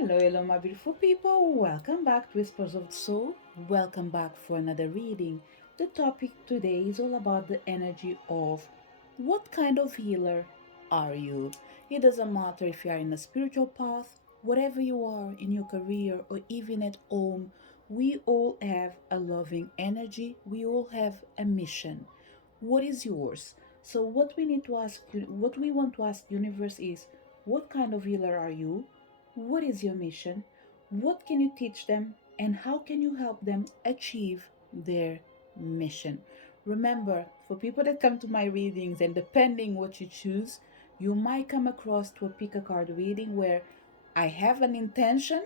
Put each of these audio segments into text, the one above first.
Hello, my beautiful people. Welcome back to Whispers of the Soul. Welcome back for another reading. The topic today is all about the energy of what kind of healer are you? It doesn't matter if you are in a spiritual path, whatever you are in your career, or even at home, we all have a loving energy. We all have a mission. What is yours? So, what we want to ask the universe is, what kind of healer are you? What is your mission? What can you teach them? And how can you help them achieve their mission? Remember, for people that come to my readings, and depending what you choose, you might come across to a pick a card reading where I have an intention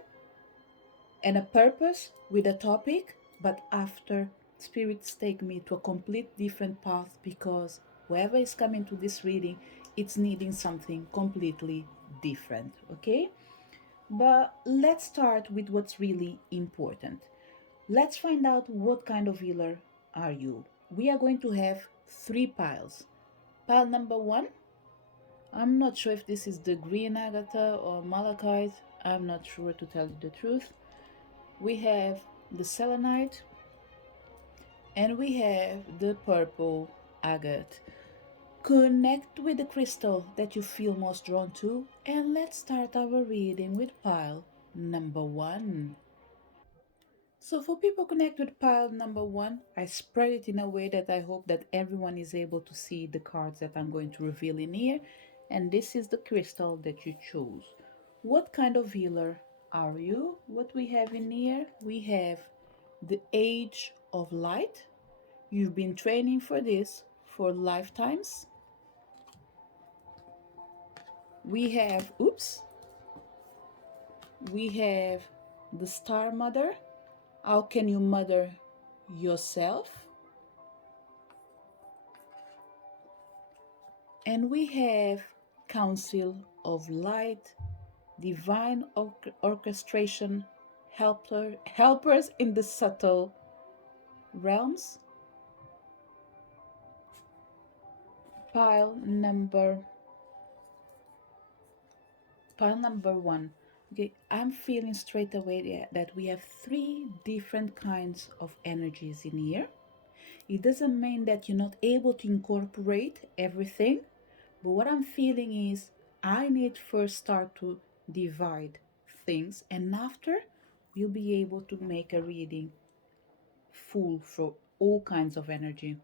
and a purpose with a topic, but after spirits take me to a complete different path because whoever is coming to this reading, it's needing something completely different. Okay? But let's start with what's really important. Let's find out what kind of healer are you. We are going to have three piles. Pile number one, I'm not sure if this is the green agatha or malachite. I'm not sure, to tell you the truth. We have the selenite and we have the purple agate. Connect with the crystal that you feel most drawn to, and let's start our reading with pile number one. So for people connect with pile number one, I spread it in a way that I hope that everyone is able to see the cards that I'm going to reveal in here. And this is the crystal that you chose. What kind of healer are you? What we have in here, we have the age of light. You've been training for this for lifetimes. We have, we have the star mother. How can you mother yourself? And we have council of light, divine orchestration, helpers in the subtle realms. Pile number one. Okay, I'm feeling straight away that we have three different kinds of energies in here. It doesn't mean that you're not able to incorporate everything, but what I'm feeling is I need first start to divide things, and after we'll be able to make a reading full for all kinds of energy.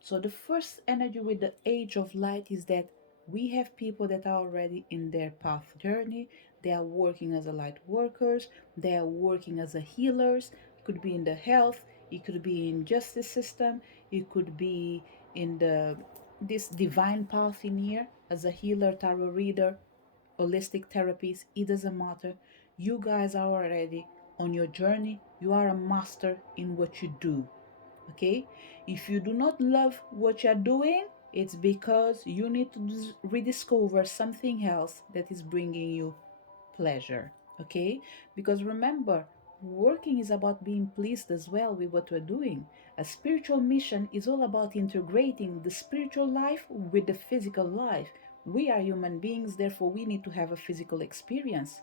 So the first energy with the age of light is that we have people that are already in their path journey. They are working as a light workers, they are working as a healers. It could be in the health, it could be in justice system, it could be in the this divine path in here as a healer, tarot reader, holistic therapies. It doesn't matter. You guys are already on your journey. You are a master in what you do. Okay, if you do not love what you're doing, it's because you need to rediscover something else that is bringing you pleasure. Okay, because remember, working is about being pleased as well with what we're doing. A spiritual mission is all about integrating the spiritual life with the physical life. We are human beings, therefore we need to have a physical experience.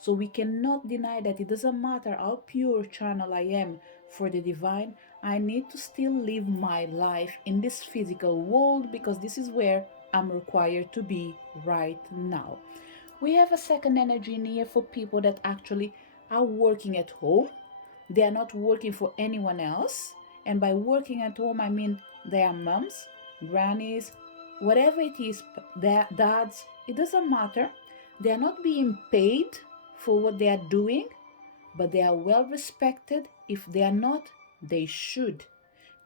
So we cannot deny that it doesn't matter how pure channel I am for the divine, I need to still live my life in this physical world because this is where I'm required to be right now. We have a second energy in here for people that actually are working at home. They are not working for anyone else. And by working at home, I mean their moms, grannies, whatever it is, their dads, it doesn't matter. They are not being paid for what they are doing, but they are well respected. If they are not, they should,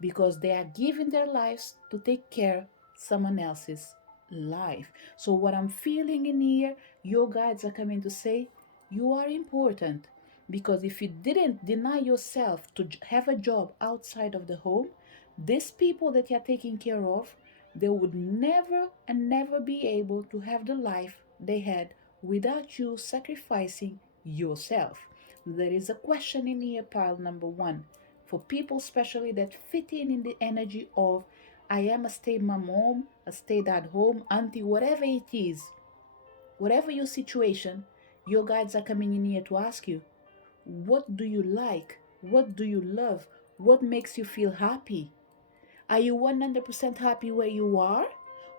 because they are giving their lives to take care someone else's life. So what I'm feeling in here, your guides are coming to say you are important, because if you didn't deny yourself to have a job outside of the home, these people that you're taking care of, they would never and never be able to have the life they had without you sacrificing yourself. There is a question in here, pile number one, for people especially that fit in the energy of I am a stay mom home, a stay dad home, auntie, whatever it is, whatever your situation, Your guides are coming in here to ask you, what do you like? What do you love? What makes you feel happy? Are you 100% happy where you are?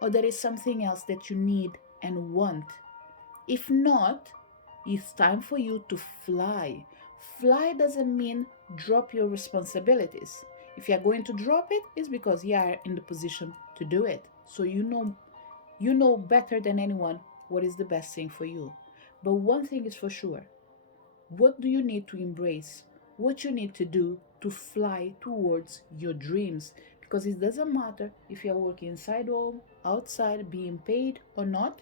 Or there is something else that you need and want? If not, it's time for you to fly. Fly doesn't mean drop your responsibilities. If you're going to drop it, it's because you are in the position to do it. So you know better than anyone what is the best thing for you. But one thing is for sure, what do you need to embrace? What you need to do to fly towards your dreams? Because it doesn't matter if you're working inside home, outside, being paid or not.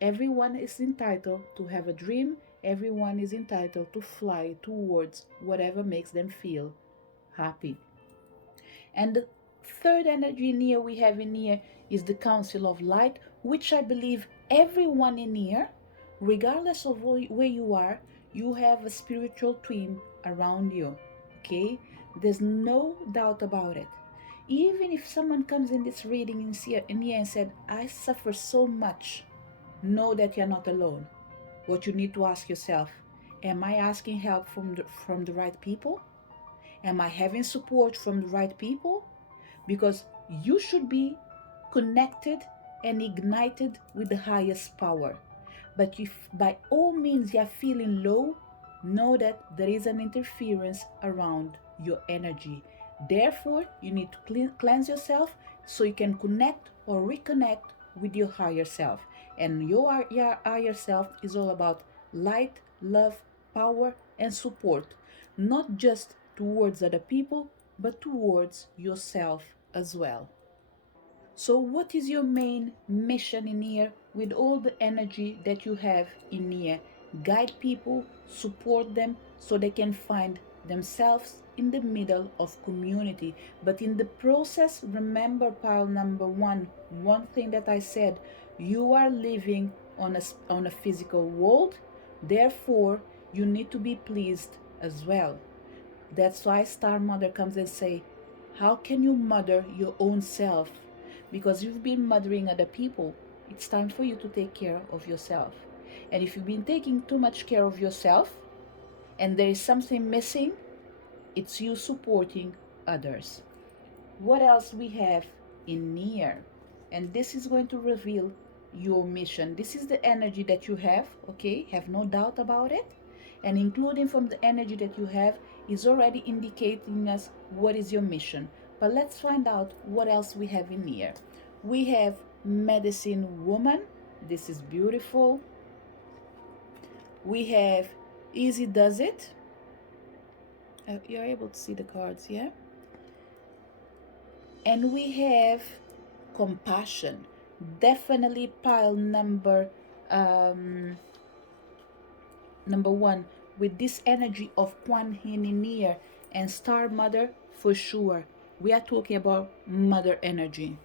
Everyone is entitled to have a dream. Everyone is entitled to fly towards whatever makes them feel happy. And the third energy in here we have in here is the Council of Light, which I believe everyone in here, regardless of where you are, you have a spiritual twin around you. Okay? There's no doubt about it. Even if someone comes in this reading in here and said, I suffer so much, know that you're not alone. What you need to ask yourself, am I asking help from the right people? Am I having support from the right people? Because you should be connected and ignited with the highest power. But if by all means you're feeling low, know that there is an interference around your energy. Therefore, you need to cleanse yourself so you can connect or reconnect with your higher self. And your higher self is all about light, love, power, and support, not just towards other people, but towards yourself as well. So, what is your main mission in here with all the energy that you have in here? Guide people, support them so they can find themselves in the middle of community. But in the process, remember, pile number one thing that I said, you are living on a physical world, therefore, you need to be pleased as well. That's why Star Mother comes and say, how can you mother your own self? Because you've been mothering other people. It's time for you to take care of yourself. And if you've been taking too much care of yourself and there is something missing, it's you supporting others. What else we have in here? And this is going to reveal your mission. This is the energy that you have, okay? Have no doubt about it. And including from the energy that you have is already indicating us what is your mission. But let's find out what else we have in here. We have Medicine Woman. This is beautiful. We have Easy Does It. You're able to see the cards, yeah? And we have Compassion. Definitely pile number one with this energy of Kuan Yin in here and Star Mother for sure. We are talking about mother energy.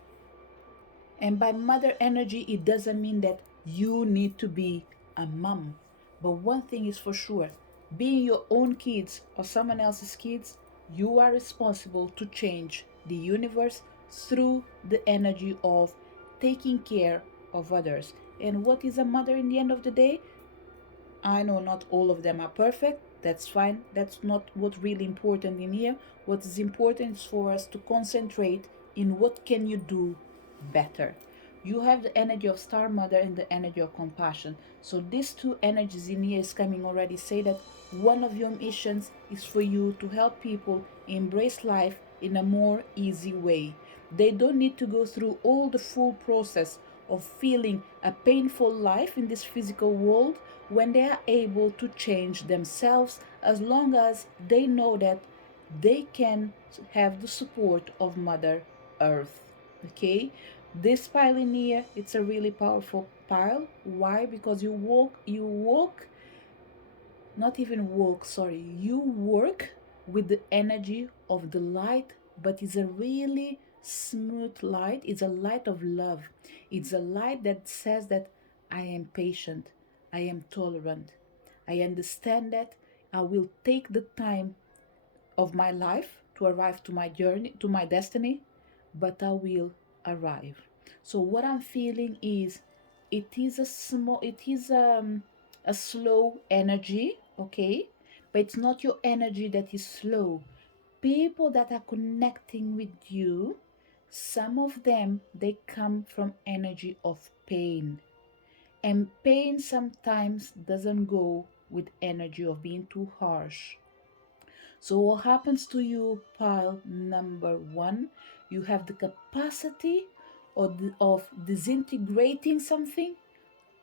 And by mother energy, it doesn't mean that you need to be a mom. But one thing is for sure, being your own kids or someone else's kids, you are responsible to change the universe through the energy of taking care of others. And what is a mother in the end of the day? I know not all of them are perfect. That's fine. That's not what's really important in here. What is important is for us to concentrate in what can you do better. You have the energy of Star Mother and the energy of compassion. So these two energies in here is coming already say that one of your missions is for you to help people embrace life in a more easy way. They don't need to go through all the full process of feeling a painful life in this physical world when they are able to change themselves, as long as they know that they can have the support of Mother Earth. Okay, this pile in here, it's a really powerful pile. Why? Because you walk, not even walk, sorry, you work with the energy of the light, but it's a really smooth light. It's a light of love. It's a light that says that I am patient, I am tolerant, I understand that I will take the time of my life to arrive to my journey, to my destiny, but I will arrive. So what I'm feeling is, it is a small, it is a slow energy, okay? But it's not your energy that is slow. People that are connecting with you, some of them, they come from energy of pain. And pain sometimes doesn't go with energy of being too harsh. So what happens to you, pile number one? You have the capacity of disintegrating something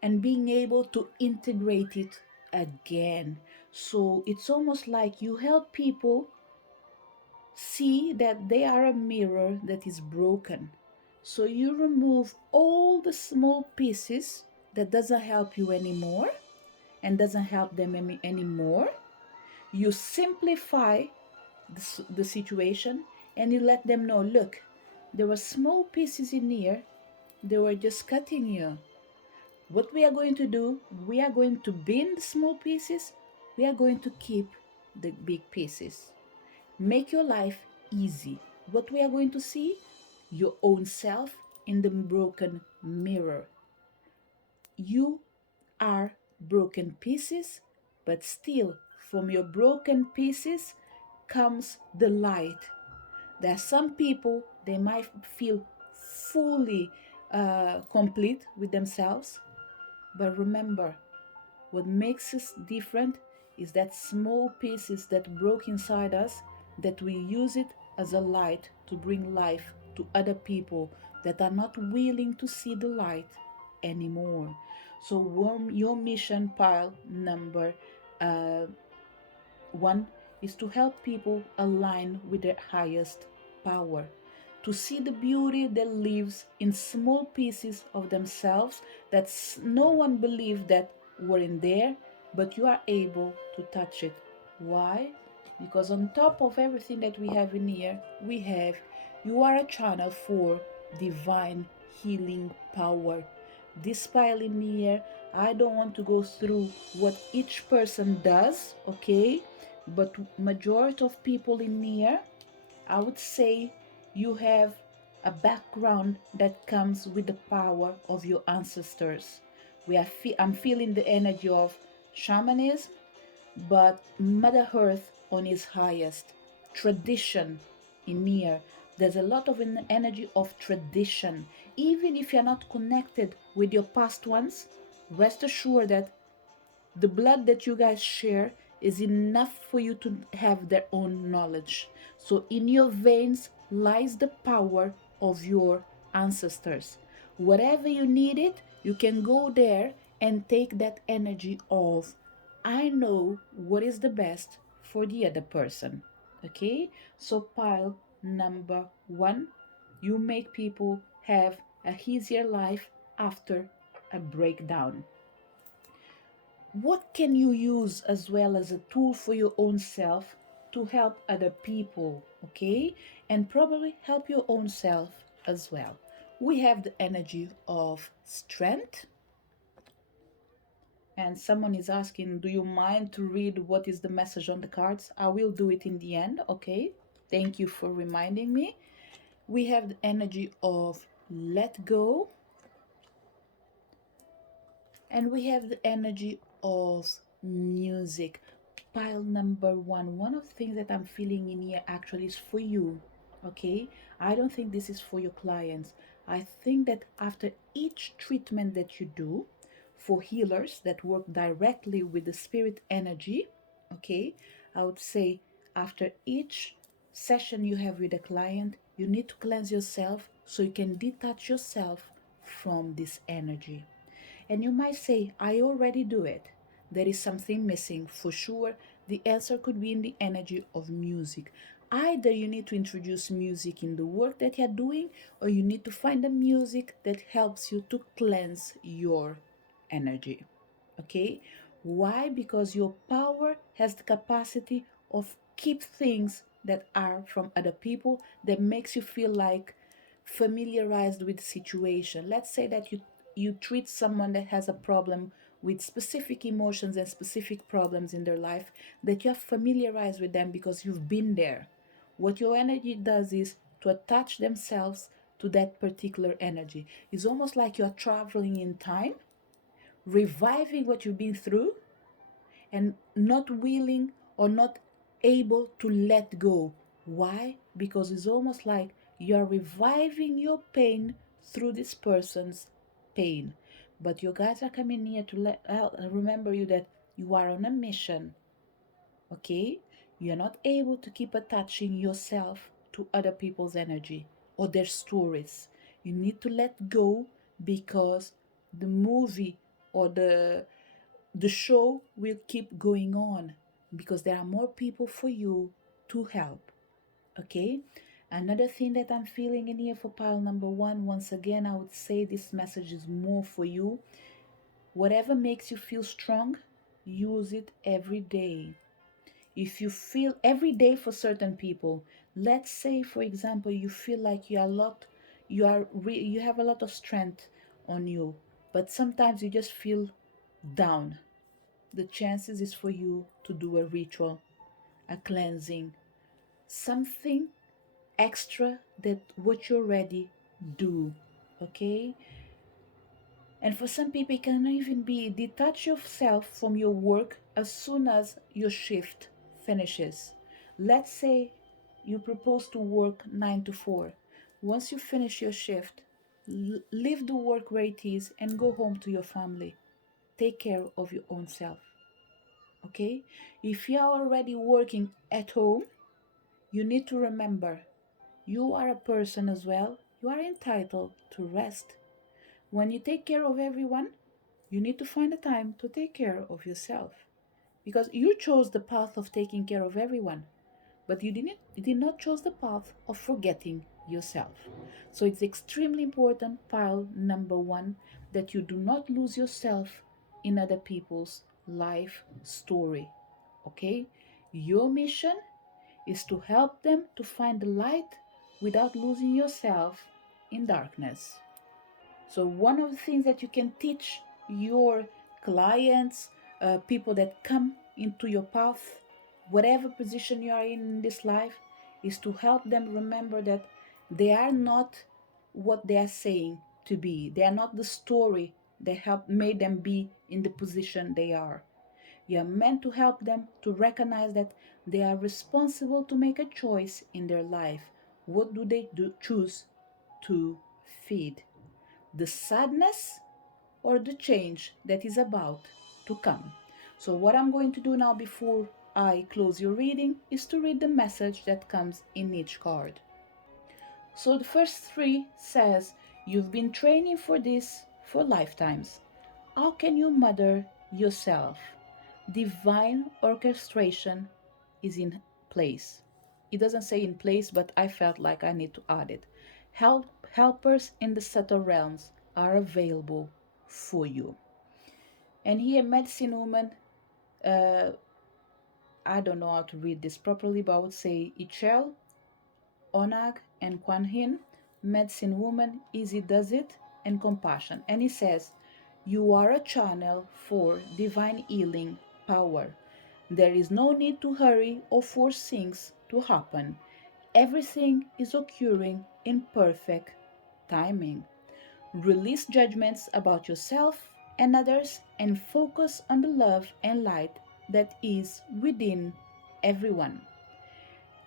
and being able to integrate it again. So it's almost like you help people see that they are a mirror that is broken. So you remove all the small pieces that doesn't help you anymore and doesn't help them anymore. You simplify the situation and you let them know, look, there were small pieces in here, they were just cutting you. What we are going to do, we are going to bin the small pieces, we are going to keep the big pieces. Make your life easy. What we are going to see, your own self in the broken mirror. You are broken pieces, but still from your broken pieces comes the light. There are some people, they might feel fully complete with themselves, but remember, what makes us different is that small pieces that broke inside us, that we use it as a light to bring life to other people that are not willing to see the light anymore. So your mission, pile number uh, one, is to help people align with their highest power, to see the beauty that lives in small pieces of themselves that no one believed that were in there, but you are able to touch it. Why? Because on top of everything that we have in here, we have you are a channel for divine healing power. This pile in here, I don't want to go through what each person does, okay? But majority of people in here, I would say you have a background that comes with the power of your ancestors. I'm feeling the energy of shamanism, but Mother Earth on its highest. Tradition in here. There's a lot of an energy of tradition. Even if you're not connected with your past ones, rest assured that the blood that you guys share is enough for you to have their own knowledge. So in your veins lies the power of your ancestors. Whatever you need it, you can go there and take that energy of, I know what is the best for the other person. Okay? So pile number one, you make people have a easier life after a breakdown. What can you use as well as a tool for your own self to help other people, okay? And probably help your own self as well. We have the energy of strength. And someone is asking, do you mind to read what is the message on the cards? I will do it in the end, okay? Thank you for reminding me. We have the energy of let go. And we have the energy of music. Pile number one of the things that I'm feeling in here actually is for you. Okay, I don't think this is for your clients. I think that after each treatment that you do for healers that work directly with the spirit energy, okay, I would say after each session you have with a client, you need to cleanse yourself so you can detach yourself from this energy. And you might say, I already do it. There is something missing. For sure, the answer could be in the energy of music. Either you need to introduce music in the work that you're doing, or you need to find a music that helps you to cleanse your energy. Okay? Why? Because your power has the capacity of keep things that are from other people that makes you feel like familiarized with the situation. Let's say that you treat someone that has a problem with specific emotions and specific problems in their life, that you are familiarized with them because you've been there. What your energy does is to attach themselves to that particular energy. It's almost like you're traveling in time, reviving what you've been through and not willing or not able to let go. Why? Because it's almost like you're reviving your pain through this person's pain. But your guides are coming here to remember you that you are on a mission, okay? You're not able to keep attaching yourself to other people's energy or their stories. You need to let go because the movie or the show will keep going on because there are more people for you to help. Okay? Another thing that I'm feeling in here for pile number one, once again, I would say this message is more for you. Whatever makes you feel strong, use it every day. If you feel every day for certain people, let's say, for example, you feel like you have a lot of strength on you, but sometimes you just feel down, the chances is for you to do a ritual, a cleansing, something extra that what you already do. Okay? And for some people, it can even be detach yourself from your work as soon as your shift finishes. Let's say you propose to work 9 to 4. Once you finish your shift, leave the work where it is and go home to your family. Take care of your own self. Okay? If you are already working at home, you need to remember you are a person as well. You are entitled to rest. When you take care of everyone, you need to find a time to take care of yourself because you chose the path of taking care of everyone, but you did not choose the path of forgetting yourself. So it's extremely important, pile number one, that you do not lose yourself in other people's life story. Okay? Your mission is to help them to find the light without losing yourself in darkness. So, one of the things that you can teach your clients, people that come into your path, whatever position you are in this life, is to help them remember that they are not what they are saying to be. They are not the story that helped made them be in the position they are. You are meant to help them to recognize that they are responsible to make a choice in their life. What do they choose to feed? The sadness or the change that is about to come. So, what I'm going to do now before I close your reading is to read the message that comes in each card. So, the first three says, you've been training for this for lifetimes. How can you mother yourself? Divine orchestration is in place. It doesn't say in place, but I felt like I need to add it. Helpers in the subtle realms are available for you. And here, medicine woman, uh, I don't know how to read this properly, but I would say Ichel, Onag, and Kuan Yin, medicine woman, easy does it, and compassion. And he says, you are a channel for divine healing power. There is no need to hurry or force things to happen. Everything is occurring in perfect timing. Release judgments about yourself and others and focus on the love and light that is within everyone.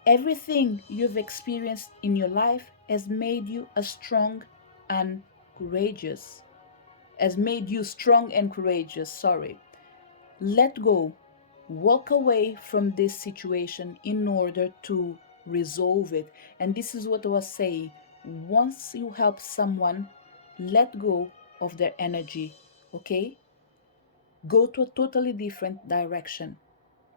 Everything you've experienced in your life has made you a strong and courageous. Has made you strong and courageous, sorry. Let go. Walk away from this situation in order to resolve it. And this is what I was saying. Once you help someone, let go of their energy, okay? Go to a totally different direction.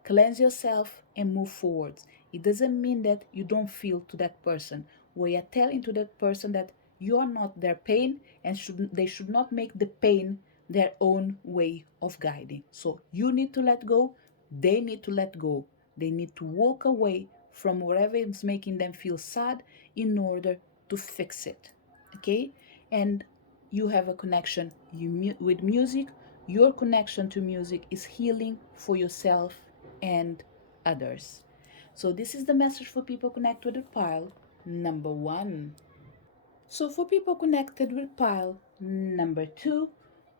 Cleanse yourself and move forward. It doesn't mean that you don't feel to that person. We are telling to that person that you are not their pain and they should not make the pain their own way of guiding. So you need to let go, they need to let go. They need to walk away from whatever is making them feel sad in order to fix it. Okay? And you have a connection with music. Your connection to music is healing for yourself and others. So this is the message for people connected with pile number one. So for people connected with pile number two,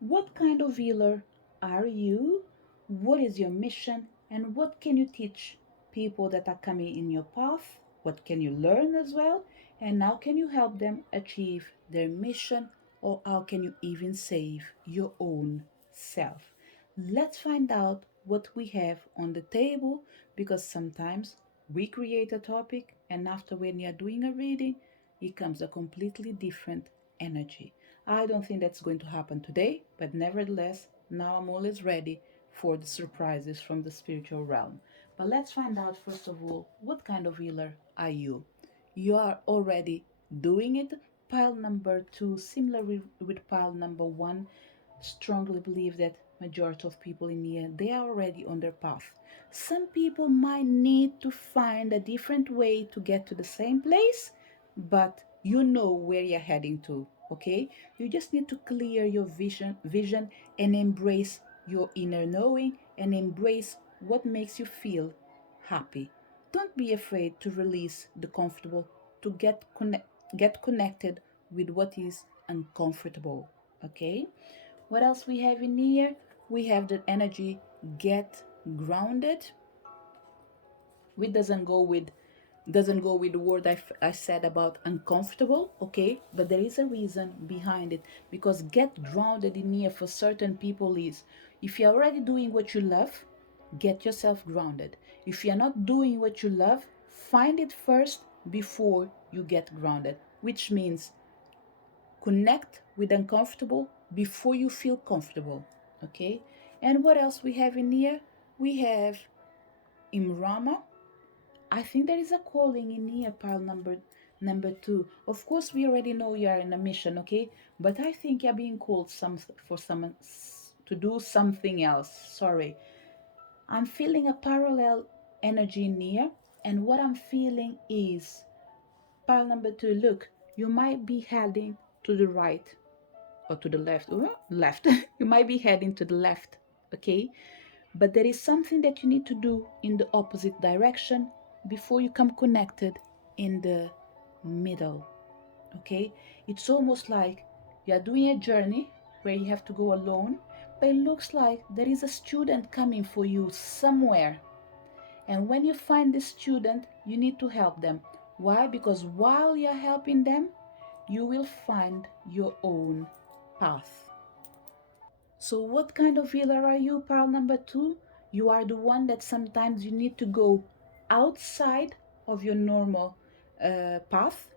What kind of healer are you? What is your mission? And what can you teach people that are coming in your path? What can you learn as well? And how can you help them achieve their mission? Or how can you even save your own self? Let's find out what we have on the table, because sometimes we create a topic and after, when you're doing a reading, it comes a completely different energy. I don't think that's going to happen today, but nevertheless, now I'm always ready for the surprises from the spiritual realm. But let's find out first of all, what kind of healer are you? You are already doing it. Pile number two, similar with pile number one, strongly believe that majority of people in here, they are already on their path. Some people might need to find a different way to get to the same place, but you know where you're heading to. Okay, you just need to clear your vision and embrace your inner knowing and embrace what makes you feel happy. Don't be afraid to release the comfortable, to get connected with what is uncomfortable. Okay, what else we have in here? We have the energy get grounded. Which doesn't go with the word I said about uncomfortable, okay? But there is a reason behind it, because get grounded in here for certain people is, if you're already doing what you love, get yourself grounded. If you're not doing what you love, find it first before you get grounded, which means connect with uncomfortable before you feel comfortable, okay? And what else we have in here? We have Imrama. I think there is a calling in here, pile number two. Of course, we already know you are in a mission, okay? But I think you're being called for someone to do something else. Sorry, I'm feeling a parallel energy in here, and what I'm feeling is pile number two. Look, you might be heading to the right or to the left. Left. You might be heading to the left, okay? But there is something that you need to do in the opposite direction before you come connected in the middle. Okay? It's almost like you are doing a journey where you have to go alone, but it looks like there is a student coming for you somewhere. And when you find this student, you need to help them. Why? Because while you're helping them, you will find your own path. So, what kind of healer are you, pal number two? You are the one that sometimes you need to go outside of your normal path,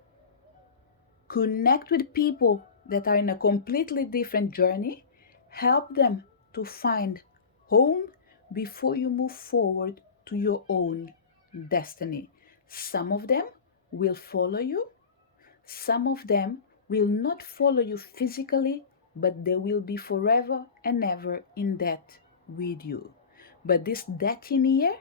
connect with people that are in a completely different journey, help them to find home before you move forward to your own destiny. Some of them will follow you, some of them will not follow you physically, but they will be forever and ever in debt with you. But this debt in here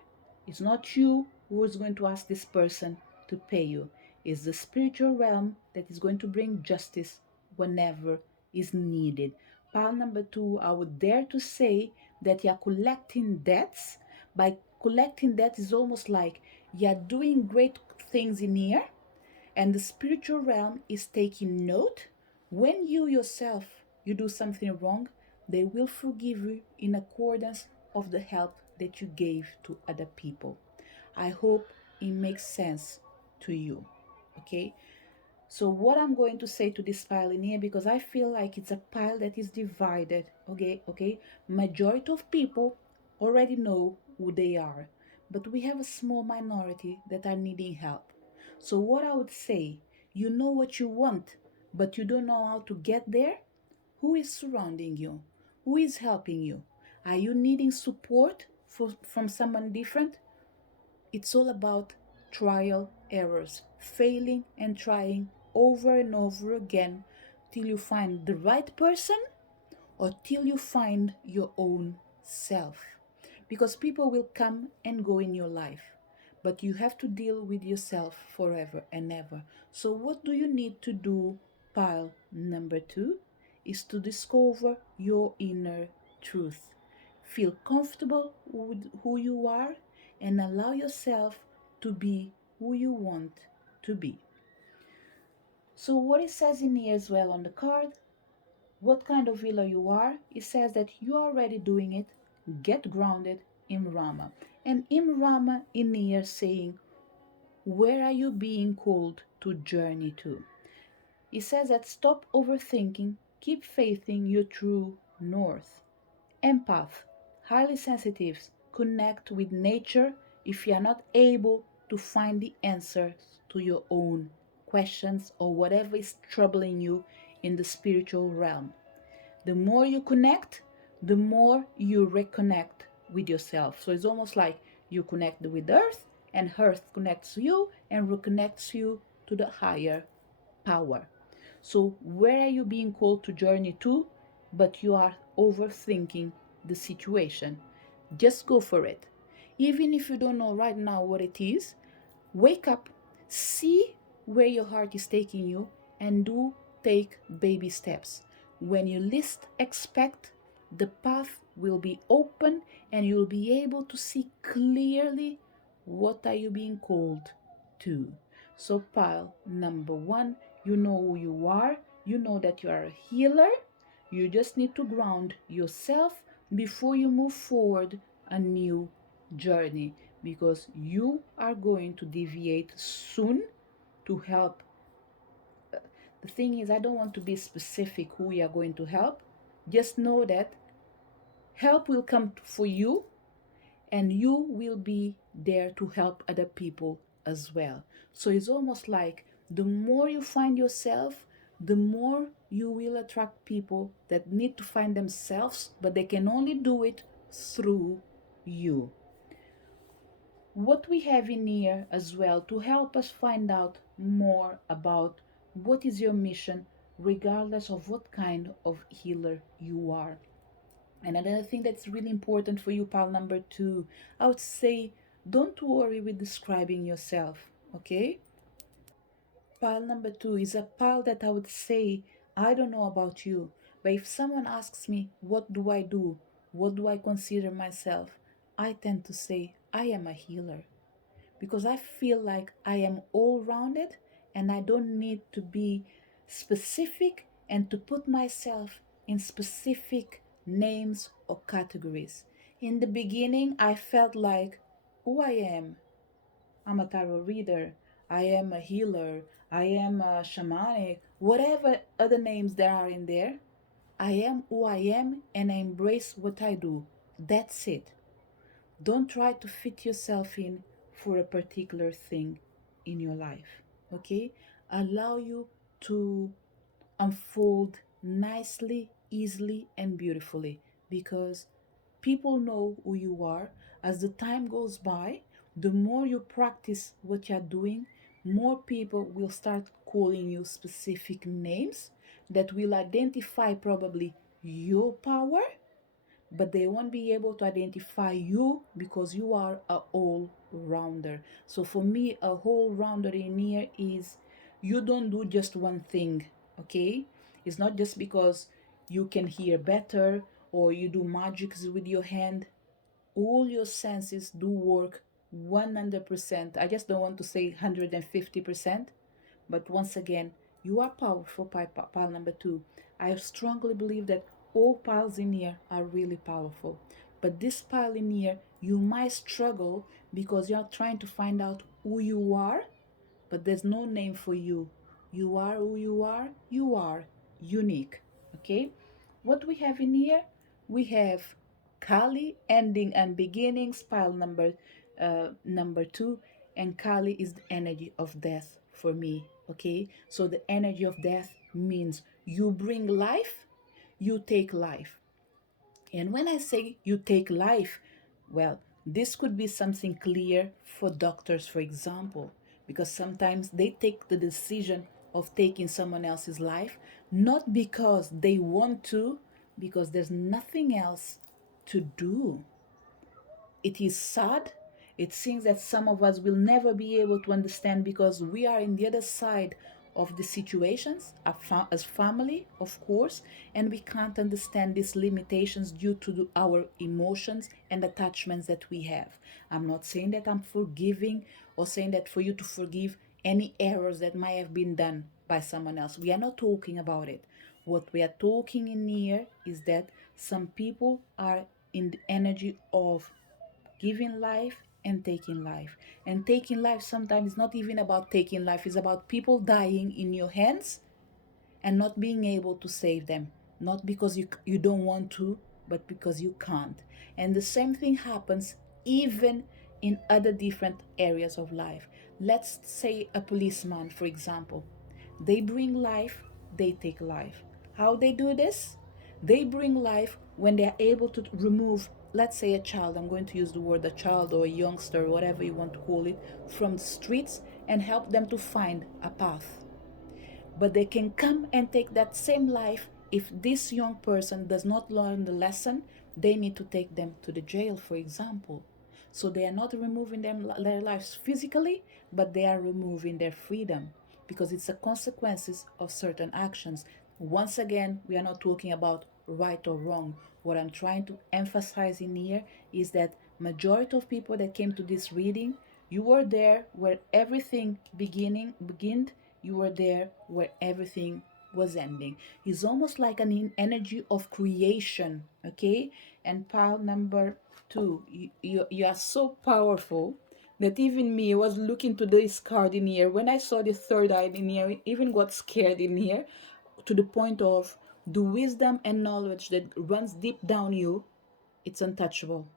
is not you who is going to ask this person to pay you. It's the spiritual realm that is going to bring justice whenever is needed. Pile number two, I would dare to say that you're collecting debts. By collecting debt is almost like you're doing great things in here, and the spiritual realm is taking note. When you yourself you do something wrong, they will forgive you in accordance of the help that you gave to other people. I hope it makes sense to you. Okay, so what I'm going to say to this pile in here, because I feel like it's a pile that is divided. Okay, majority of people already know who they are, but we have a small minority that are needing help. So what I would say, you know what you want, but you don't know how to get there. Who is surrounding you? Who is helping you? Are you needing support from someone different? It's all about trial errors, failing and trying over and over again till you find the right person or till you find your own self. Because people will come and go in your life, but you have to deal with yourself forever and ever. So, what do you need to do? Pile number two is to discover your inner truth. Feel comfortable with who you are and allow yourself to be who you want to be. So, what it says in here as well on the card, what kind of healer you are, it says that you are already doing it. Get grounded in Rama. And in Rama in here saying, where are you being called to journey to? It says that stop overthinking, keep faithing your true north. Empath, highly sensitives, connect with nature if you are not able to find the answers to your own questions or whatever is troubling you in the spiritual realm. The more you connect, the more you reconnect with yourself. So it's almost like you connect with earth, and earth connects you and reconnects you to the higher power. So where are you being called to journey to, but you are overthinking the situation? Just go for it. Even if you don't know right now what it is, wake up, see where your heart is taking you, and do take baby steps. When you least expect, the path will be open and you'll be able to see clearly what are you being called to. So pile number one, you know who you are, you know that you are a healer. You just need to ground yourself before you move forward a new journey, because you are going to deviate soon to help. The thing is, I don't want to be specific who you are going to help. Just know that help will come for you, and you will be there to help other people as well. So it's almost like the more you find yourself, the more you will attract people that need to find themselves, but they can only do it through you. What we have in here as well to help us find out more about what is your mission, regardless of what kind of healer you are. And another thing that's really important for you, pal number two, I would say don't worry with describing yourself, okay? Pile number two is a pile that I would say, I don't know about you, but if someone asks me, what do I do? What do I consider myself? I tend to say, I am a healer, because I feel like I am all rounded and I don't need to be specific and to put myself in specific names or categories. In the beginning, I felt like who I am. I'm a tarot reader, I am a healer, I am a shamanic, whatever other names there are in there. I am who I am and I embrace what I do. That's it. Don't try to fit yourself in for a particular thing in your life. Okay? Allow you to unfold nicely, easily, and beautifully, because people know who you are. As the time goes by, the more you practice what you're doing, more people will start calling you specific names that will identify probably your power, but they won't be able to identify you because you are a all rounder. So for me, a whole rounder in here is you don't do just one thing, okay? It's not just because you can hear better or you do magics with your hand. All your senses do work 100%. I just don't want to say 150%. But once again, you are powerful, pile number two. I strongly believe that all piles in here are really powerful. But this pile in here, you might struggle because you're trying to find out who you are, but there's no name for you. You are who you are. You are unique. Okay? What we have in here, we have Kali, ending and beginnings, pile number two, and Kali is the energy of death for me. Okay? So the energy of death means you bring life, you take life. And when I say you take life, well, this could be something clear for doctors, for example, because sometimes they take the decision of taking someone else's life, not because they want to, because there's nothing else to do. It is sad. It seems that some of us will never be able to understand because we are in the other side of the situations as family, of course, and we can't understand these limitations due to our emotions and attachments that we have. I'm not saying that I'm forgiving or saying that for you to forgive any errors that might have been done by someone else. We are not talking about it. What we are talking in here is that some people are in the energy of giving life and taking life. And taking life sometimes is not even about taking life, it's about people dying in your hands and not being able to save them. Not because you don't want to, but because you can't. And the same thing happens even in other different areas of life. Let's say a policeman, for example. They bring life, they take life. How they do this? They bring life when they are able to remove, let's say, a child. I'm going to use the word a child or a youngster, whatever you want to call it, from the streets and help them to find a path. But they can come and take that same life if this young person does not learn the lesson. They need to take them to the jail, for example. So they are not removing their lives physically, but they are removing their freedom because it's the consequences of certain actions. Once again, we are not talking about right or wrong. What I'm trying to emphasize in here is that majority of people that came to this reading, you were there where everything beginned. You were there where everything was ending. It's almost like an energy of creation, okay? And pile number 2, you are so powerful that even me was looking to this card in here. When I saw the third eye in here, I even got scared in here to the point of the wisdom and knowledge that runs deep down you, it's untouchable.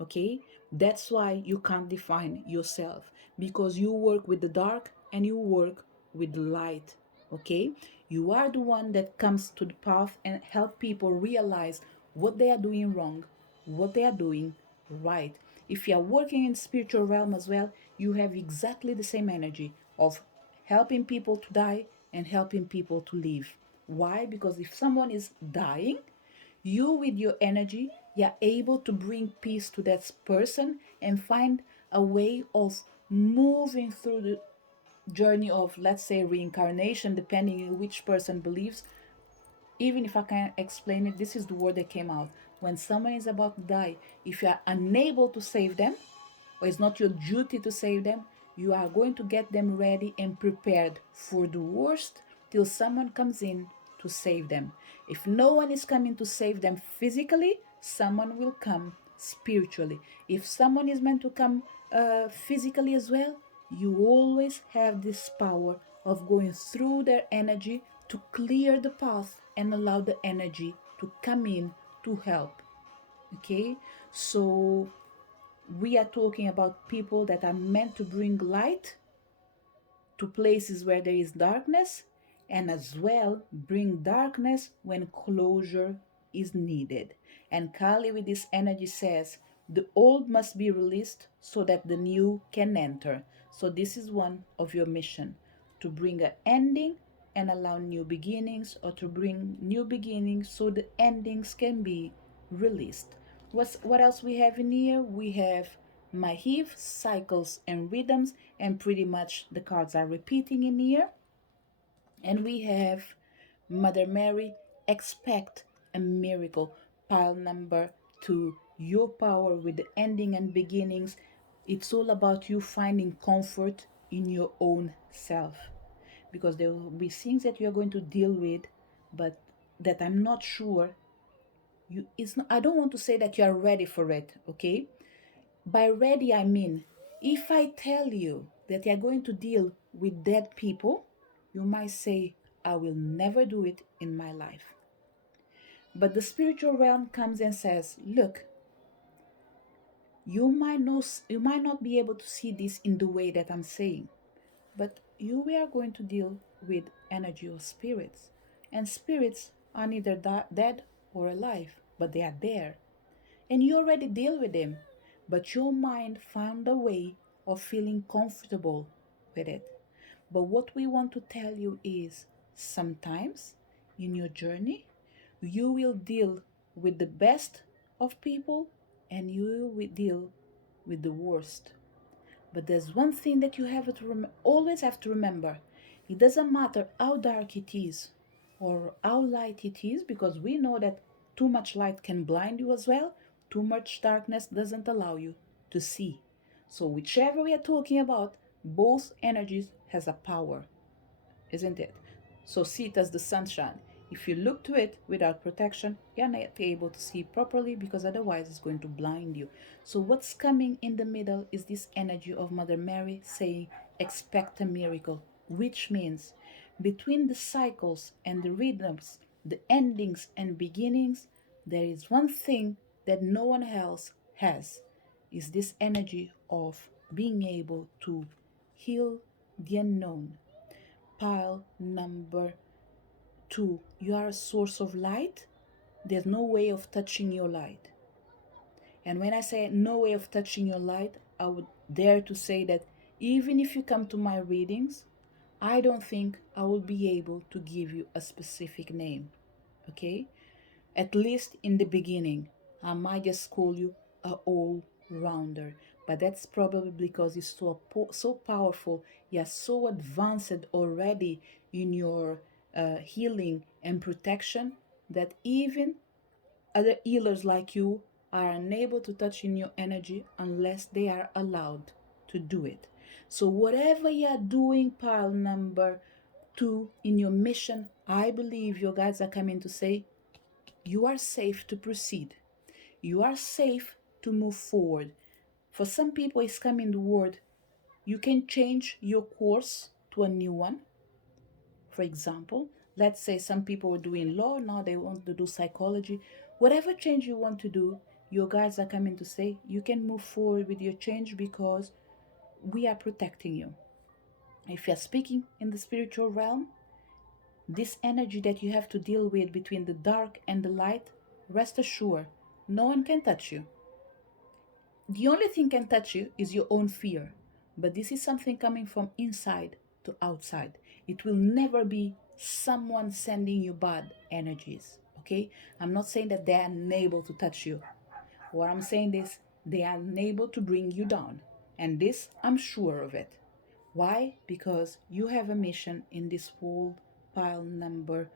Okay, that's why you can't define yourself, because you work with the dark and you work with the light. Okay, you are the one that comes to the path and help people realize what they are doing wrong, what they are doing right. If you are working in spiritual realm as well, you have exactly the same energy of helping people to die and helping people to live. Why? Because if someone is dying, you with your energy, you're able to bring peace to that person and find a way of moving through the journey of, let's say, reincarnation, depending on which person believes. Even if I can't explain it, this is the word that came out. When someone is about to die, if you are unable to save them, or it's not your duty to save them, you are going to get them ready and prepared for the worst till someone comes in to save them. If no one is coming to save them physically, someone will come spiritually. If someone is meant to come physically as well, you always have this power of going through their energy to clear the path and allow the energy to come in to help. Okay, so we are talking about people that are meant to bring light to places where there is darkness, and as well bring darkness when closure is needed. And Kali with this energy says the old must be released so that the new can enter. So this is one of your mission, to bring an ending and allow new beginnings, or to bring new beginnings so the endings can be released. What else we have in here? We have Mahiv, cycles and rhythms, and pretty much the cards are repeating in here. And we have Mother Mary, expect a miracle. Pile number 2, your power with the ending and beginnings. It's all about you finding comfort in your own self, because there will be things that you're going to deal with, but that I'm not sure you it's not, I don't want to say that you are ready for it, okay? By ready, I mean, if I tell you that you're going to deal with dead people, you might say, I will never do it in my life. But the spiritual realm comes and says, look, you might not be able to see this in the way that I'm saying, but you we are going to deal with energy of spirits. And spirits are neither dead or alive, but they are there. And you already deal with them, but your mind found a way of feeling comfortable with it. But what we want to tell you is, sometimes in your journey you will deal with the best of people and you will deal with the worst. But there's one thing that you have to always have to remember. It doesn't matter how dark it is or how light it is, because we know that too much light can blind you as well. Too much darkness doesn't allow you to see. So whichever we are talking about, both energies has a power, isn't it? So see it as the sunshine. If you look to it without protection, you're not able to see properly because otherwise it's going to blind you. So, what's coming in the middle is this energy of Mother Mary saying, expect a miracle, which means between the cycles and the rhythms, the endings and beginnings, there is one thing that no one else has is this energy of being able to heal the unknown. Pile number 2, you are a source of light. There's no way of touching your light. And when I say no way of touching your light, I would dare to say that even if you come to my readings, I don't think I will be able to give you a specific name. Okay? At least in the beginning, I might just call you a all rounder. But that's probably because you're so powerful, you're so advanced already in your healing and protection that even other healers like you are unable to touch in your energy unless they are allowed to do it. So, whatever you're doing, pile number 2, in your mission, I believe your guides are coming to say you are safe to proceed. You are safe to move forward. For some people, it's coming the word you can change your course to a new one. For example, let's say some people were doing law, now they want to do psychology. Whatever change you want to do, your guides are coming to say you can move forward with your change because we are protecting you. If you're speaking in the spiritual realm, this energy that you have to deal with between the dark and the light, rest assured, no one can touch you. The only thing can touch you is your own fear. But this is something coming from inside to outside. It will never be someone sending you bad energies. Okay? I'm not saying that they are unable to touch you. What I'm saying is they are unable to bring you down. And this, I'm sure of it. Why? Because you have a mission in this world, pile number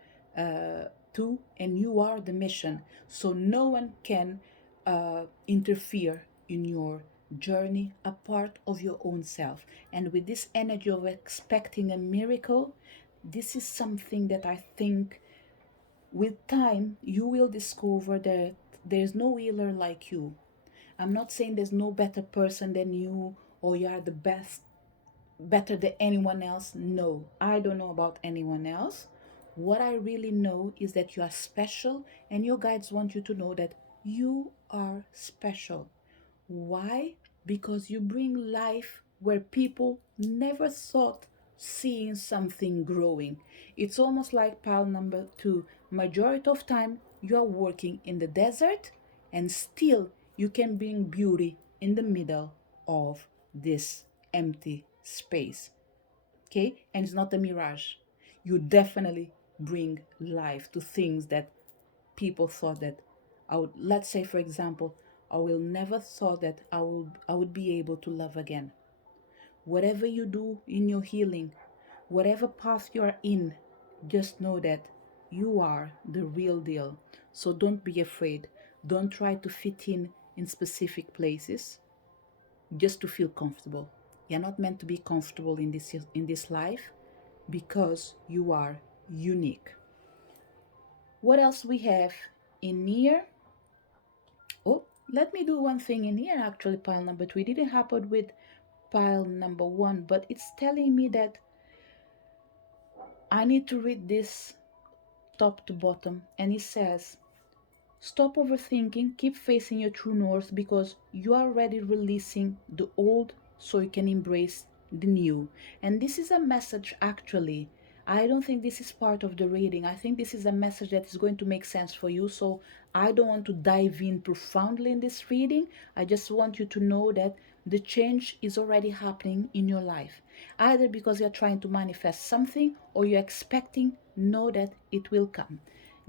2, and you are the mission. So no one can interfere in your journey apart of your own self. And with this energy of expecting a miracle, this is something that I think with time you will discover that there's no healer like you. I'm not saying there's no better person than you or you are the best better than anyone else. No, I don't know about anyone else. What I really know is that you are special, and your guides want you to know that you are special. Why? Because you bring life where people never thought seeing something growing. It's almost like pile number 2. Majority of time you are working in the desert and still you can bring beauty in the middle of this empty space. Okay? And it's not a mirage. You definitely bring life to things that people thought that I would, let's say for example, I will never thought that I would be able to love again. Whatever you do in your healing, whatever path you are in, just know that you are the real deal. So don't be afraid. Don't try to fit in specific places just to feel comfortable. You're not meant to be comfortable in this life because you are unique. What else we have in here? Oh, let me do one thing in here actually, pile number 2. It didn't happen with pile number 1, but it's telling me that I need to read this top to bottom. And it says, stop overthinking, keep facing your true north because you are already releasing the old so you can embrace the new. And this is a message actually. I don't think this is part of the reading. I think this is a message that is going to make sense for you. So I don't want to dive in profoundly in this reading. I just want you to know that the change is already happening in your life. Either because you're trying to manifest something or you're expecting, know that it will come.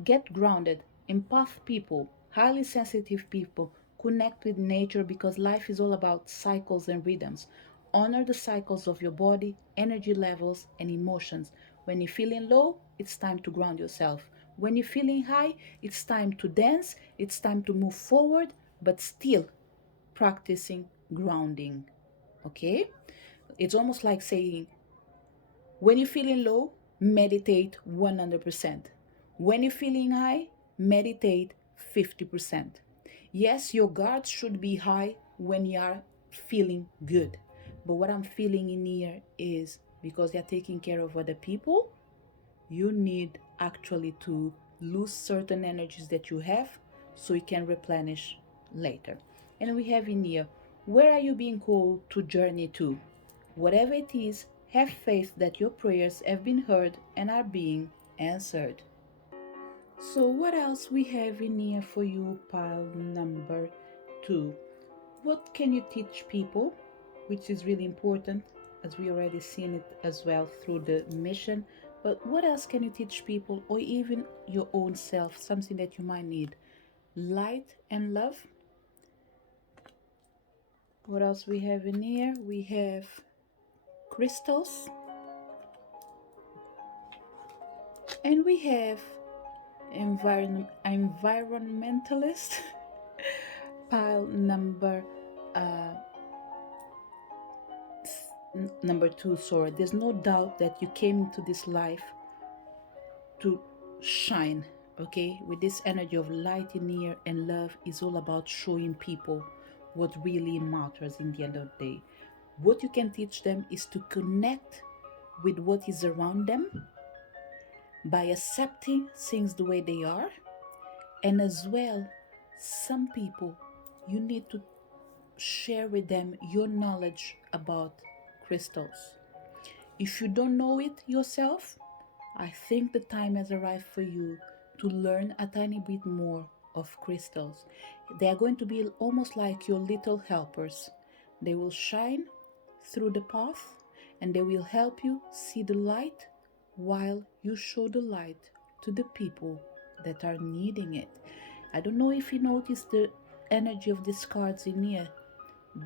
Get grounded. Empath people, highly sensitive people, connect with nature because life is all about cycles and rhythms. Honor the cycles of your body, energy levels, and emotions. When you're feeling low, it's time to ground yourself. When you're feeling high, it's time to dance, it's time to move forward, but still practicing grounding. Okay? It's almost like saying, when you're feeling low, meditate 100%. When you're feeling high, meditate 50%. Yes, your guards should be high when you are feeling good. But what I'm feeling in here is because you're taking care of other people, you need actually to lose certain energies that you have so you can replenish later. And we have in here, where are you being called to journey to? Whatever it is, have faith that your prayers have been heard and are being answered. So, what else we have in here for you, pile number two? What can you teach people? Which is really important, as we already seen it as well through the mission. But what else can you teach people, or even your own self? Something that you might need: light and love. What else we have in here? We have crystals, and we have environmentalist. Pile uh, number two. Sorry, there's no doubt that you came into this life to shine. Okay, with this energy of light in here, and love is all about showing people what really matters in the end of the day. What you can teach them is to connect with what is around them by accepting things the way they are. And as well, some people, you need to share with them your knowledge about crystals. If you don't know it yourself, I think the time has arrived for you to learn a tiny bit more of crystals. They are going to be almost like your little helpers. They will shine through the path and they will help you see the light while you show the light to the people that are needing it. I don't know if you noticed the energy of these cards in here.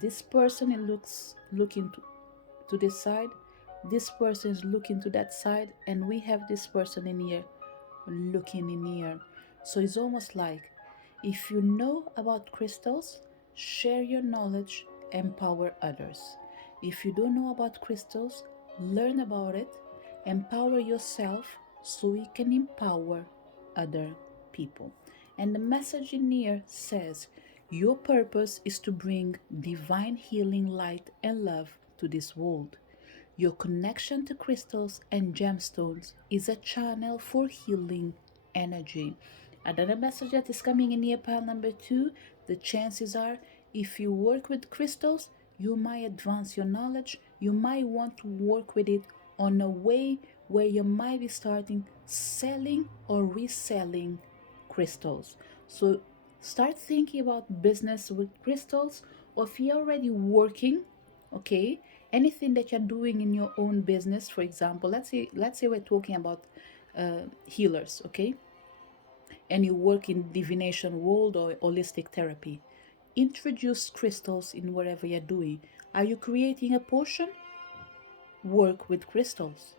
This person it looks looking to this side, this person is looking to that side, and we have this person in here looking in here. So it's almost like if you know about crystals, share your knowledge, empower others. If you don't know about crystals, learn about it, empower yourself so you can empower other people. And the message in here says your purpose is to bring divine healing light and love to this world. Your connection to crystals and gemstones is a channel for healing energy. Another message that is coming in here, pile number two, the chances are if you work with crystals, you might advance your knowledge. You might want to work with it on a way where you might be starting selling or reselling crystals. So start thinking about business with crystals, or if you're already working, okay, anything that you're doing in your own business. For example, let's say we're talking about healers, okay, and you work in divination world or holistic therapy. Introduce crystals in whatever you're doing. Are you creating a potion? Work with crystals.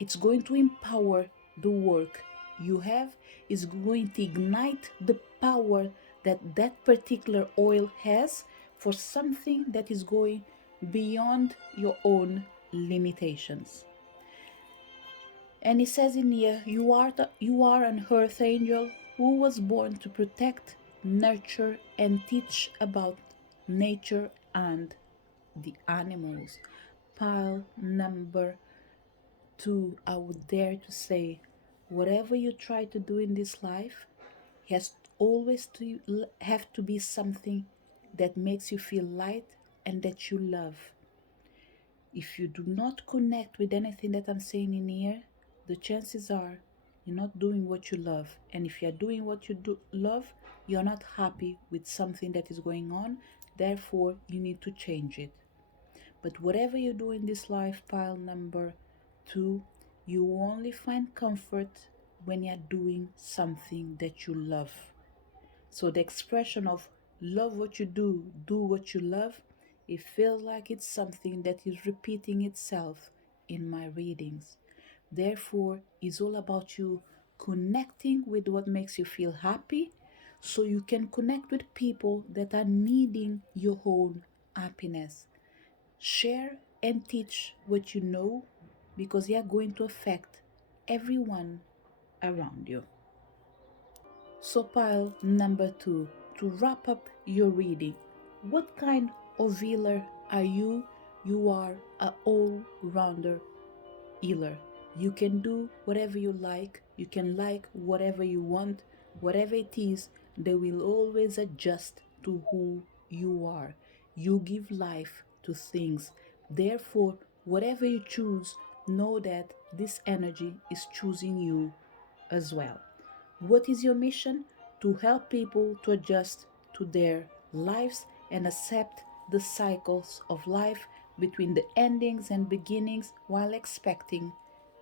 It's going to empower the work you have. Is going to ignite the power that that particular oil has for something that is going beyond your own limitations. And it says in here, you are an earth angel who was born to protect, nurture, and teach about nature and the animals. Pile number two, I would dare to say, whatever you try to do in this life has always to have to be something that makes you feel light and that you love. If you do not connect with anything that I'm saying in here, the chances are you're not doing what you love. And if you're doing what you love, you're not happy with something that is going on. Therefore, you need to change it. But whatever you do in this life, pile number two, you only find comfort when you're doing something that you love. So the expression of love what you do what you love, it feels like it's something that is repeating itself in my readings. Therefore, it's all about you connecting with what makes you feel happy so you can connect with people that are needing your own happiness. Share and teach what you know because they are going to affect everyone around you. So pile number 2, to wrap up your reading, what kind of healer are you? You are a all-rounder healer. You can do whatever you like, you can like whatever you want, whatever it is, they will always adjust to who you are. You give life to things. Therefore, whatever you choose, know that this energy is choosing you as well. What is your mission? To help people to adjust to their lives and accept the cycles of life between the endings and beginnings while expecting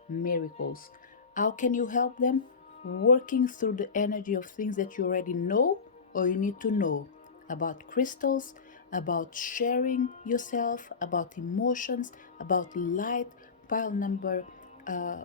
miracles. How can you help them? Working through the energy of things that you already know or you need to know about crystals, about sharing yourself, about emotions, about light. Pile number uh,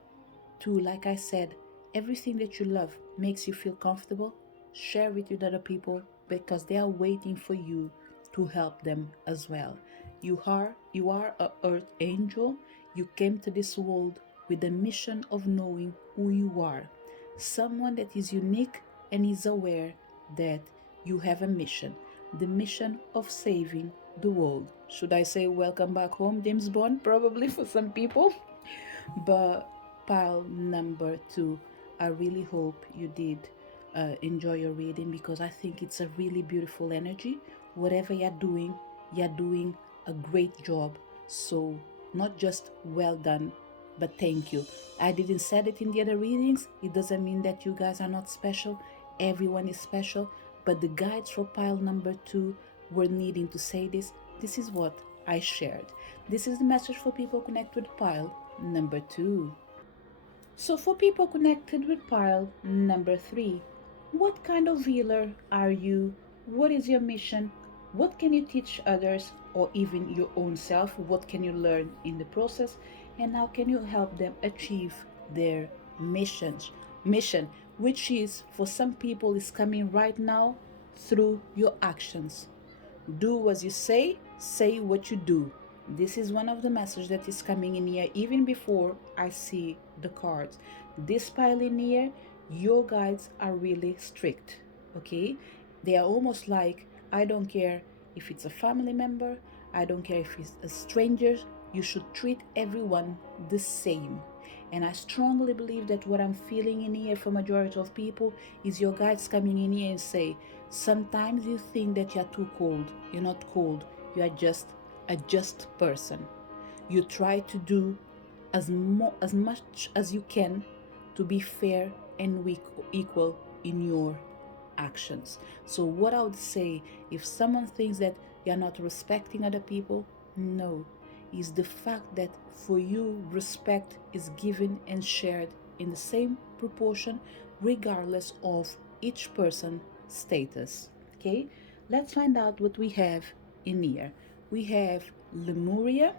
2, like I said, everything that you love makes you feel comfortable. Share it with other people because they are waiting for you to help them as well. You are a earth angel. You came to this world with the mission of knowing who you are. Someone that is unique and is aware that you have a mission. The mission of saving the world. Should I say welcome back home, James Bond? Probably for some people. But pile number 2, I really hope you did enjoy your reading because I think it's a really beautiful energy. Whatever you're doing a great job. So, not just well done, but thank you. I didn't said it in the other readings. It doesn't mean that you guys are not special. Everyone is special. But the guides for pile number 2 were needing to say this. This is what I shared. This is the message for people connected with pile number 2. So, for people connected with pile number 3, what kind of healer are you? What is your mission? What can you teach others or even your own self? What can you learn in the process? And how can you help them achieve their missions? Mission, which is for some people, is coming right now through your actions. Do as you say what you do. This is one of the messages that is coming in here even before I see the cards. This pile in here, your guides are really strict, okay? They are almost like, I don't care if it's a family member, I don't care if it's a stranger, you should treat everyone the same. And I strongly believe that what I'm feeling in here for majority of people is your guides coming in here and say, sometimes you think that you're too cold. You're not cold. You are just a just person. You try to do as much as you can to be fair and equal in your actions. So what I would say, if someone thinks that you're not respecting other people, no, is the fact that for you respect is given and shared in the same proportion regardless of each person's status. Okay, let's find out what we have in here. We have Lemuria,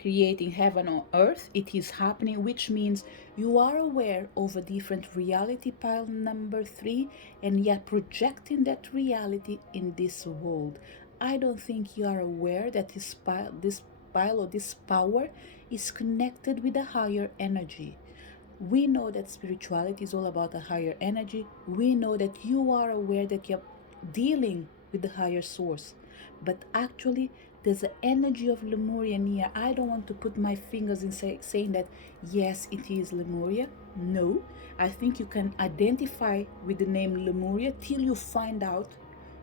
creating heaven on earth. It is happening, which means you are aware of a different reality, pile number 3, and yet projecting that reality in this world. I don't think you are aware that this pile or this power is connected with a higher energy. We know that spirituality is all about a higher energy. We know that you are aware that you're dealing with the higher source. But actually, there's an energy of Lemuria here. I don't want to put my fingers in saying that, yes, it is Lemuria. No, I think you can identify with the name Lemuria till you find out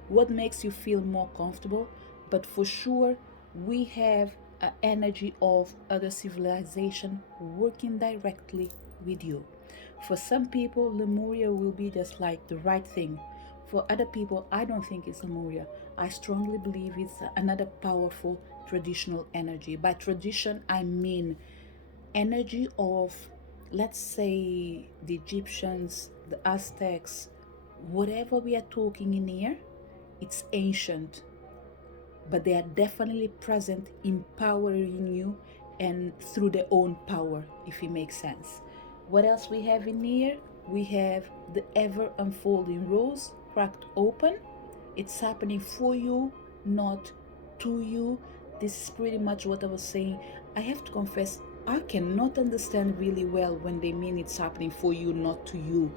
what makes you feel more comfortable. But for sure, we have an energy of other civilization working directly with you. For some people, Lemuria will be just like the right thing. For other people, I don't think it's Lemuria. I strongly believe it's another powerful traditional energy. By tradition, I mean energy of, let's say, the Egyptians, the Aztecs, whatever we are talking in here, it's ancient, but they are definitely present, empowering you and through their own power, if it makes sense. What else we have in here? We have the ever unfolding rose cracked open. It's happening for you, not to you. This is pretty much what I was saying. I have to confess, I cannot understand really well when they mean it's happening for you, not to you.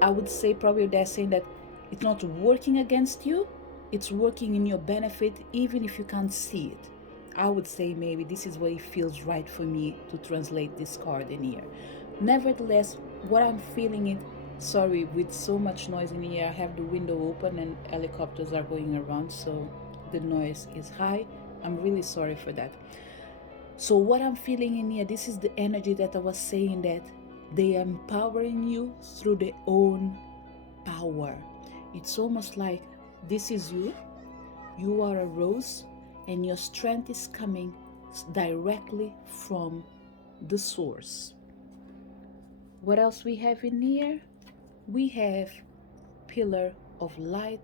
I would say probably they're saying that it's not working against you, it's working in your benefit, even if you can't see it. I would say maybe this is what it feels right for me to translate this card in here. Nevertheless, what I'm feeling it, sorry, with so much noise in here, I have the window open and helicopters are going around, so the noise is high. I'm really sorry for that. So what I'm feeling in here, this is the energy that I was saying, that they are empowering you through their own power. It's almost like this is you. You are a rose, and your strength is coming directly from the source. What else we have in here? We have pillar of light.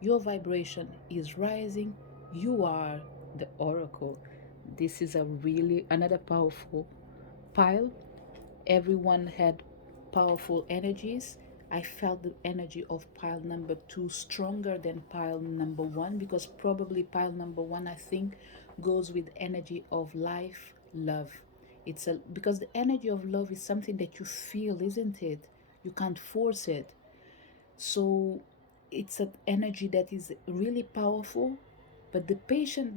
Your vibration is rising. You are the oracle. This is a really another powerful pile. Everyone had powerful energies. I felt the energy of pile number two stronger than pile number one, because probably pile number one, I think, goes with energy of life, love. It's a because the energy of love is something that you feel, isn't it? You can't force it. So it's an energy that is really powerful, but the patience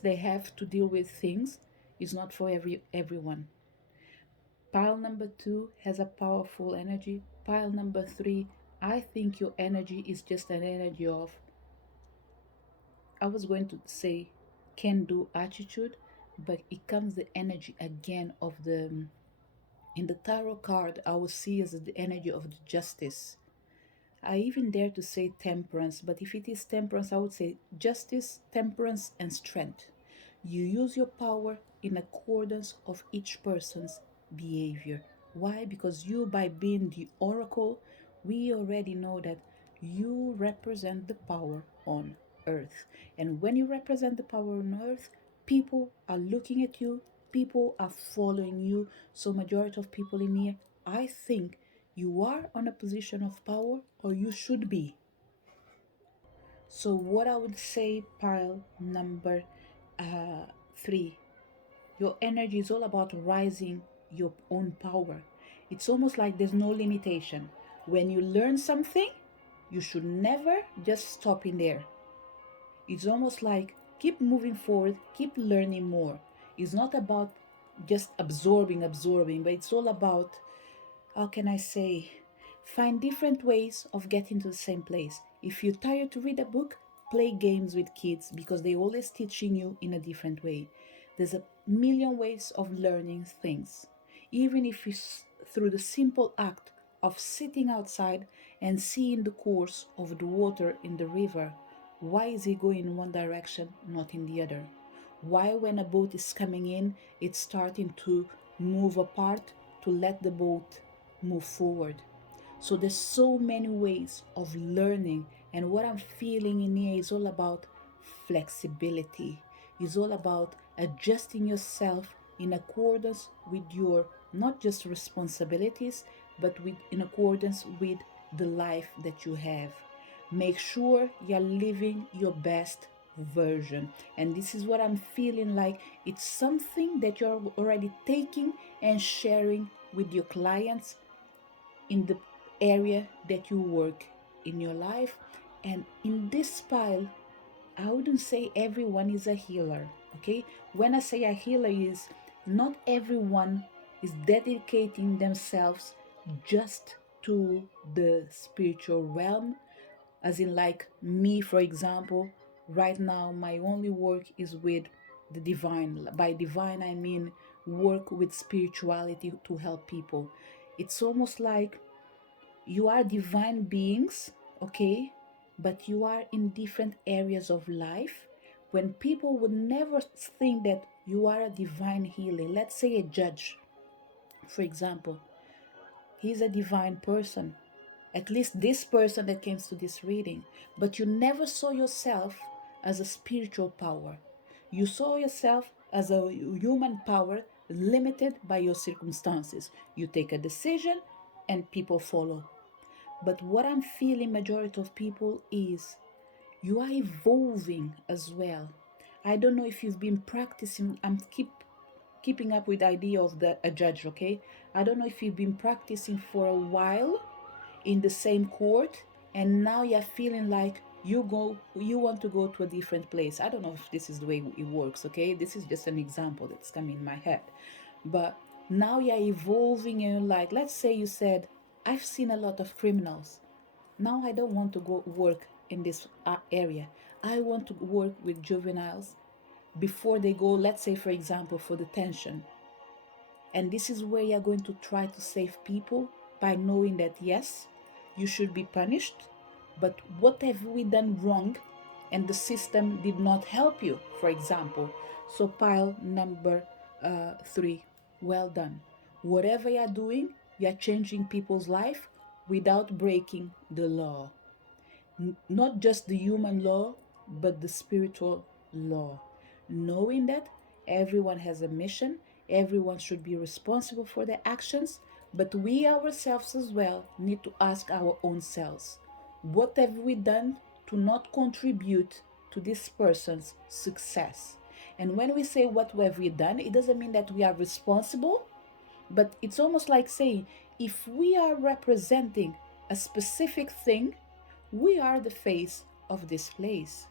they have to deal with things is not for everyone. Pile number two has a powerful energy. Pile number three, I think your energy is just an energy of, I was going to say, can do attitude, but it comes the energy again of in the tarot card, I will see as the energy of the justice. I even dare to say temperance, but if it is temperance, I would say justice, temperance, and strength. You use your power in accordance of each person's behavior. Why? Because you, by being the oracle, we already know that you represent the power on earth. And when you represent the power on earth, people are looking at you, people are following you. So majority of people in here, I think you are on a position of power, or you should be. So what I would say, pile number three, your energy is all about rising your own power. It's almost like there's no limitation. When you learn something, you should never just stop in there. It's almost like keep moving forward, keep learning more. It's not about just absorbing, but it's all about, how can I say, find different ways of getting to the same place. If you're tired to read a book, play games with kids, because they're always teaching you in a different way. There's a million ways of learning things, even if it's through the simple act of sitting outside and seeing the course of the water in the river. Why is it going in one direction, not in the other? Why, when a boat is coming in, it's starting to move apart to let the boat move forward? So there's so many ways of learning, and what I'm feeling in here is all about flexibility. It's all about adjusting yourself in accordance with your not just responsibilities, but with in accordance with the life that you have. Make sure you're living your best version. And this is what I'm feeling like. It's something that you're already taking and sharing with your clients in the area that you work in your life. And in this pile, I wouldn't say everyone is a healer. Okay, when I say a healer, is not everyone is dedicating themselves just to the spiritual realm, as in like me, for example. Right now my only work is with the divine. By divine, I mean work with spirituality to help people. It's almost like you are divine beings, okay, but you are in different areas of life. When people would never think that you are a divine healer, let's say a judge, for example, he's a divine person, at least this person that came to this reading, but you never saw yourself as a spiritual power. You saw yourself as a human power limited by your circumstances. You take a decision and people follow. But what I'm feeling majority of people is you are evolving as well. I don't know if you've been practicing. I'm keep keeping up with the idea of a judge, okay? I don't know if you've been practicing for a while in the same court, and now you're feeling like you want to go to a different place. I don't know if this is the way it works, okay? This is just an example that's coming in my head. But now you're evolving, and like, let's say you said, I've seen a lot of criminals. Now I don't want to go work in this area. I want to work with juveniles before they go, let's say, for example, for detention. And this is where you're going to try to save people by knowing that, yes, you should be punished, but what have we done wrong and the system did not help you, for example? So, pile number 3, well done. Whatever you're doing, you're changing people's life without breaking the law. Not just the human law, but the spiritual law. Knowing that everyone has a mission, everyone should be responsible for their actions, but we ourselves as well need to ask our own selves, what have we done to not contribute to this person's success? And when we say what have we done, it doesn't mean that we are responsible, but it's almost like saying if we are representing a specific thing, we are the face of this place.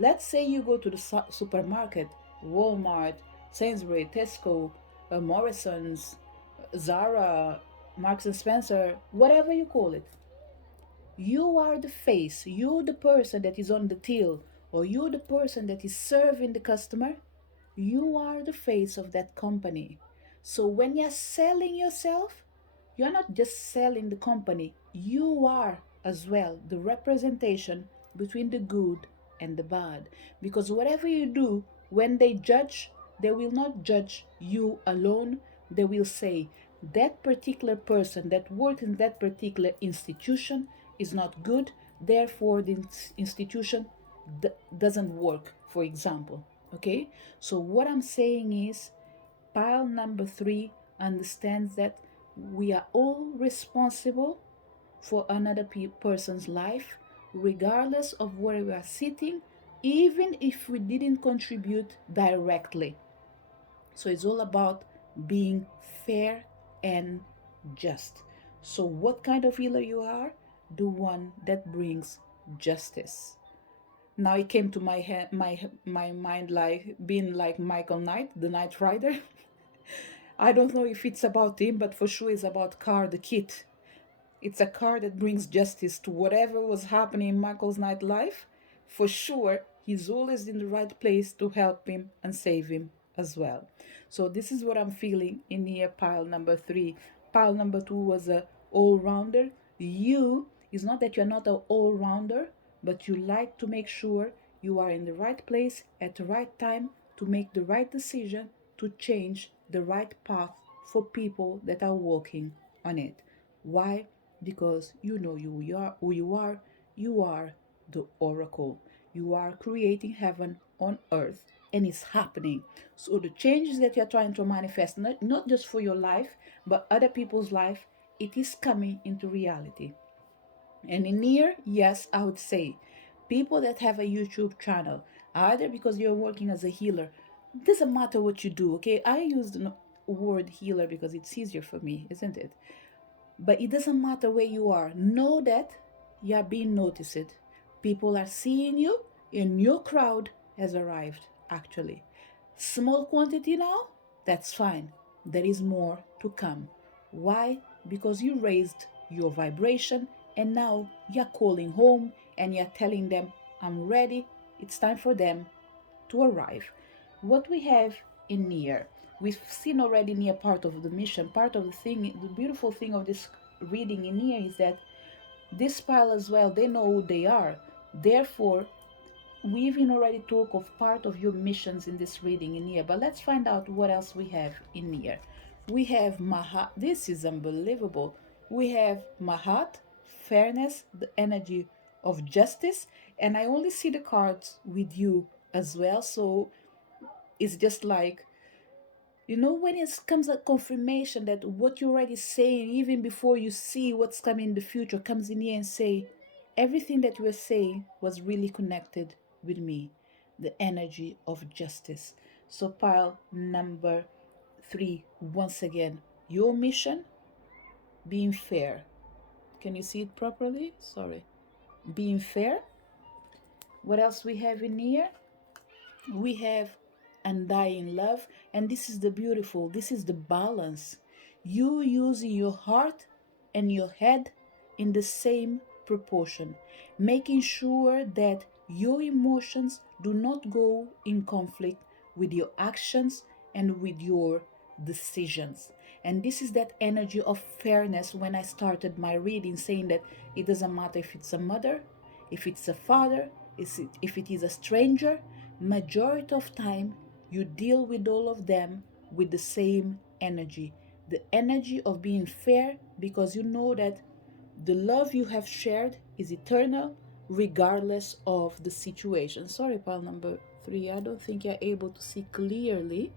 Let's say you go to the supermarket, Walmart, Sainsbury, Tesco, Morrison's, Zara, Marks and Spencer, whatever you call it. You are the face, you're the person that is on the till, or you're the person that is serving the customer. You are the face of that company. So when you're selling yourself, you're not just selling the company, you are as well the representation between the good and the bad. Because whatever you do, when they judge, they will not judge you alone. They will say, that particular person that works in that particular institution is not good, therefore, the institution doesn't work, for example. Okay? So, what I'm saying is, pile number 3 understands that we are all responsible for another person's life, regardless of where we are sitting, even if we didn't contribute directly. So it's all about being fair and just. So, what kind of healer you are? The one that brings justice. Now it came to my mind like being like Michael Knight, the Knight Rider. I don't know if it's about him, but for sure it's about Car the Kid. It's a car that brings justice to whatever was happening in Michael's night life. For sure, he's always in the right place to help him and save him as well. So this is what I'm feeling in here, pile number 3. Pile number 2 was a all-rounder. You is not that you're not an all-rounder, but you like to make sure you are in the right place at the right time to make the right decision to change the right path for people that are walking on it. Why? Because you know who you are. You are the oracle. You are creating heaven on earth, and it's happening. So the changes that you're trying to manifest, not just for your life, but other people's life, it is coming into reality. And in here, yes, I would say people that have a YouTube channel, either because you're working as a healer, doesn't matter what you do, okay? I use the word healer because it's easier for me, isn't it? But it doesn't matter where you are. Know that you are being noticed. People are seeing you, and your crowd has arrived, actually. Small quantity now? That's fine. There is more to come. Why? Because you raised your vibration, and now you're calling home and you're telling them, I'm ready. It's time for them to arrive. What we have in here, we've seen already near part of the mission, part of the thing, the beautiful thing of this reading in here is that this pile as well, they know who they are. Therefore, we even already talk of part of your missions in this reading in here, but let's find out what else we have in here. We have Mahat. This is unbelievable. We have Mahat, fairness, the energy of justice, and I only see the cards with you as well, so it's just like, when it comes a confirmation that what you're already saying, even before you see what's coming in the future, comes in here and say, everything that you were saying was really connected with me, the energy of justice. So pile number 3, once again, your mission, being fair. Can you see it properly? Sorry. Being fair. What else we have in here? We have undying love, and this is the beautiful, this is the balance. You using your heart and your head in the same proportion, making sure that your emotions do not go in conflict with your actions and with your decisions. And this is that energy of fairness when I started my reading, saying that it doesn't matter if it's a mother, if it's a father, if it is a stranger, majority of time you deal with all of them with the same energy, the energy of being fair, because you know that the love you have shared is eternal regardless of the situation. Sorry, pile number 3, I don't think you're able to see clearly.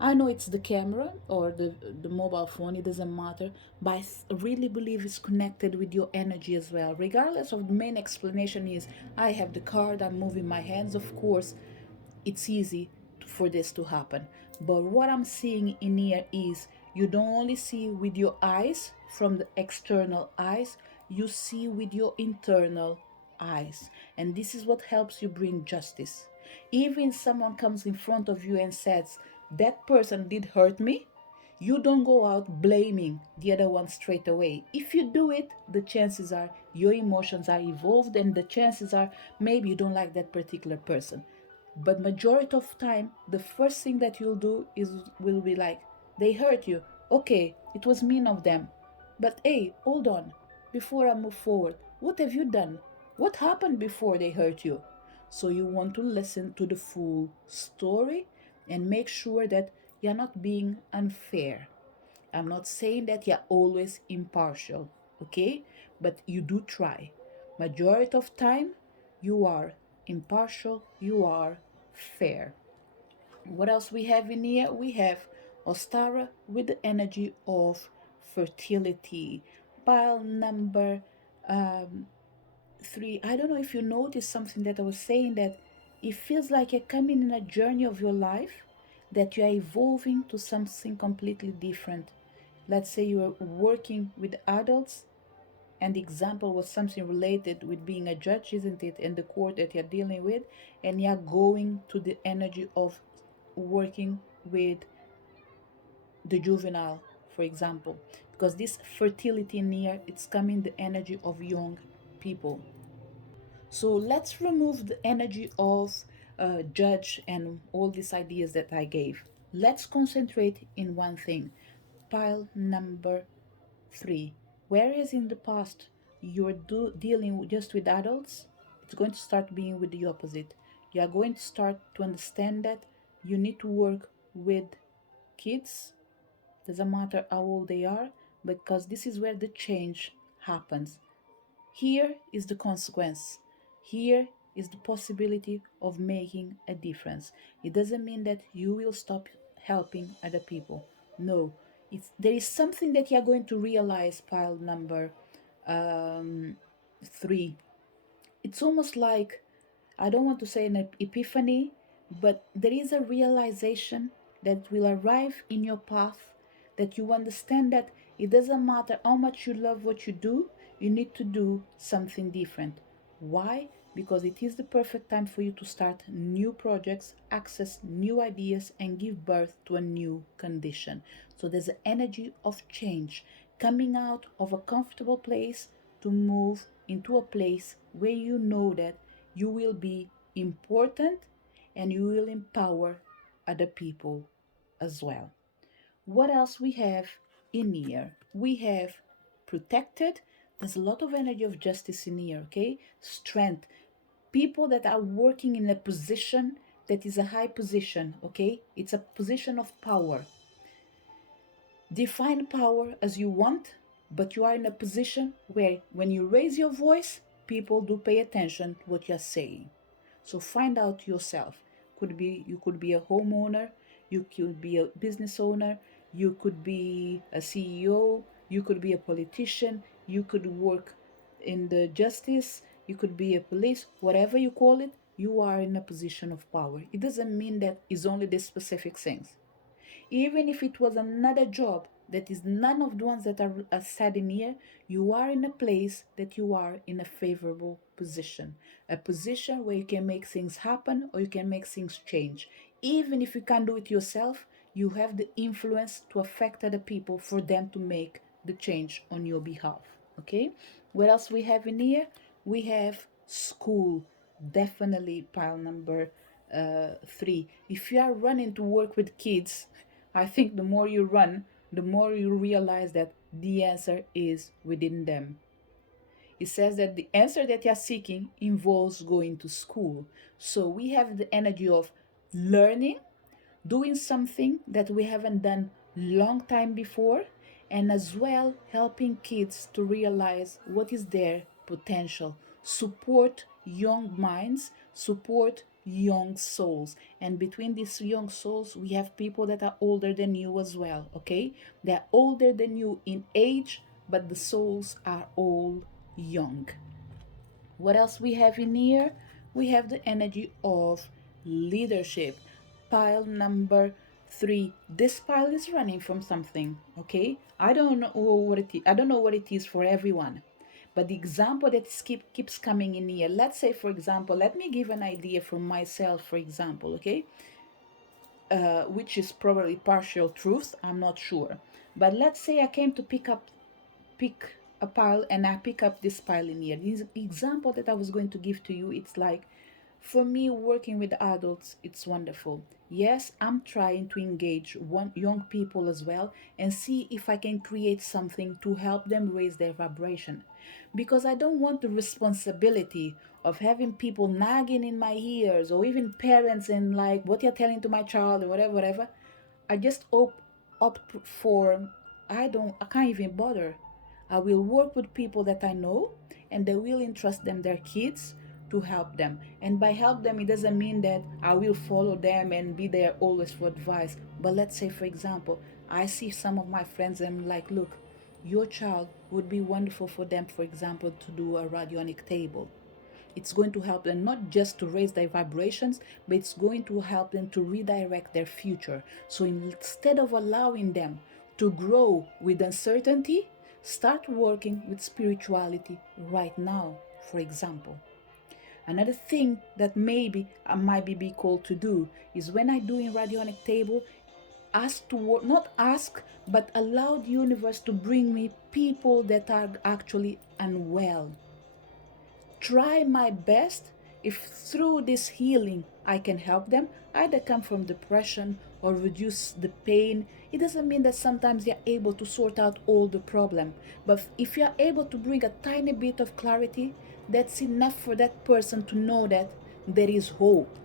I know it's the camera or the mobile phone, it doesn't matter, but I really believe it's connected with your energy as well. Regardless of the main explanation is I have the card, I'm moving my hands, of course, it's easy for this to happen. But what I'm seeing in here is you don't only see with your eyes from the external eyes, you see with your internal eyes. And this is what helps you bring justice. Even someone comes in front of you and says, that person did hurt me, you don't go out blaming the other one straight away. If you do it, the chances are your emotions are evolved, and the chances are maybe you don't like that particular person. But majority of time, the first thing that you'll do is will be like, they hurt you. Okay, it was mean of them. But hey, hold on. Before I move forward, what have you done? What happened before they hurt you? So you want to listen to the full story and make sure that you're not being unfair. I'm not saying that you're always impartial, okay? But you do try. Majority of time, you are impartial, you are fair. What else we have in here? We have Ostara with the energy of fertility. Pile number 3. I don't know if you noticed something that I was saying, that it feels like you're coming in a journey of your life, that you are evolving to something completely different. Let's say you are working with adults, and the example was something related with being a judge, isn't it, in the court that you're dealing with, and you're going to the energy of working with the juvenile, for example, because this fertility in here, it's coming the energy of young people. So let's remove the energy of judge and all these ideas that I gave. Let's concentrate in one thing. Pile number 3. Whereas in the past you're dealing just with adults, it's going to start being with the opposite. You are going to start to understand that you need to work with kids, doesn't matter how old they are, because this is where the change happens. Here is the consequence. Here is the possibility of making a difference. It doesn't mean that you will stop helping other people. No, there is something that you're going to realize, pile number 3. It's almost like, I don't want to say an epiphany, but there is a realization that will arrive in your path, that you understand that it doesn't matter how much you love what you do, you need to do something different. Why? Because it is the perfect time for you to start new projects, access new ideas, and give birth to a new condition. So there's an energy of change coming out of a comfortable place to move into a place where you know that you will be important and you will empower other people as well. What else we have in here? We have protected. There's a lot of energy of justice in here, okay? Strength. People that are working in a position that is a high position, okay? It's a position of power. Define power as you want, but you are in a position where when you raise your voice, people do pay attention to what you're saying. So find out yourself. You could be a homeowner, you could be a business owner, you could be a CEO, you could be a politician, you could work in the justice, you could be a police, whatever you call it, you are in a position of power. It doesn't mean that it's only the specific things. Even if it was another job that is none of the ones that are said in here, you are in a place that you are in a favorable position. A position where you can make things happen or you can make things change. Even if you can't do it yourself, you have the influence to affect other people for them to make the change on your behalf. Okay? What else we have in here? We have school. Definitely pile number 3. If you are running to work with kids, I think the more you run, the more you realize that the answer is within them. It says that the answer that you're seeking involves going to school. So we have the energy of learning, doing something that we haven't done long time before, and as well helping kids to realize what is their potential, support young minds, support young souls. And between these young souls we have people that are older than you as well. Okay, they're older than you in age, but the souls are all young. What else we have in here? We have the energy of leadership. Pile number 3. This pile is running from something, okay? I don't know what it is. I don't know what it is for everyone. But the example that keeps coming in here, let's say, for example, let me give an idea from myself, for example, okay? Which is probably partial truth, I'm not sure. But let's say I came to pick a pile and I pick up this pile in here. This example that I was going to give to you, it's like, for me, working with adults, it's wonderful. Yes, I'm trying to engage young people as well and see if I can create something to help them raise their vibration. Because I don't want the responsibility of having people nagging in my ears, or even parents and like, what you're telling to my child or whatever, whatever. I just opt for, I can't even bother. I will work with people that I know and they will entrust them their kids to help them. And by help them, it doesn't mean that I will follow them and be there always for advice. But let's say, for example, I see some of my friends and I'm like, look, your child would be wonderful for them, for example, to do a radionic table. It's going to help them not just to raise their vibrations, but it's going to help them to redirect their future. So instead of allowing them to grow with uncertainty, start working with spirituality right now, for example. Another thing that maybe I might be called to do is when I do in radionic table, ask to work, not ask, but allow the universe to bring me people that are actually unwell. Try my best. If through this healing I can help them either come from depression or reduce the pain, it doesn't mean that sometimes you're able to sort out all the problem, but if you're able to bring a tiny bit of clarity, that's enough for that person to know that there is hope.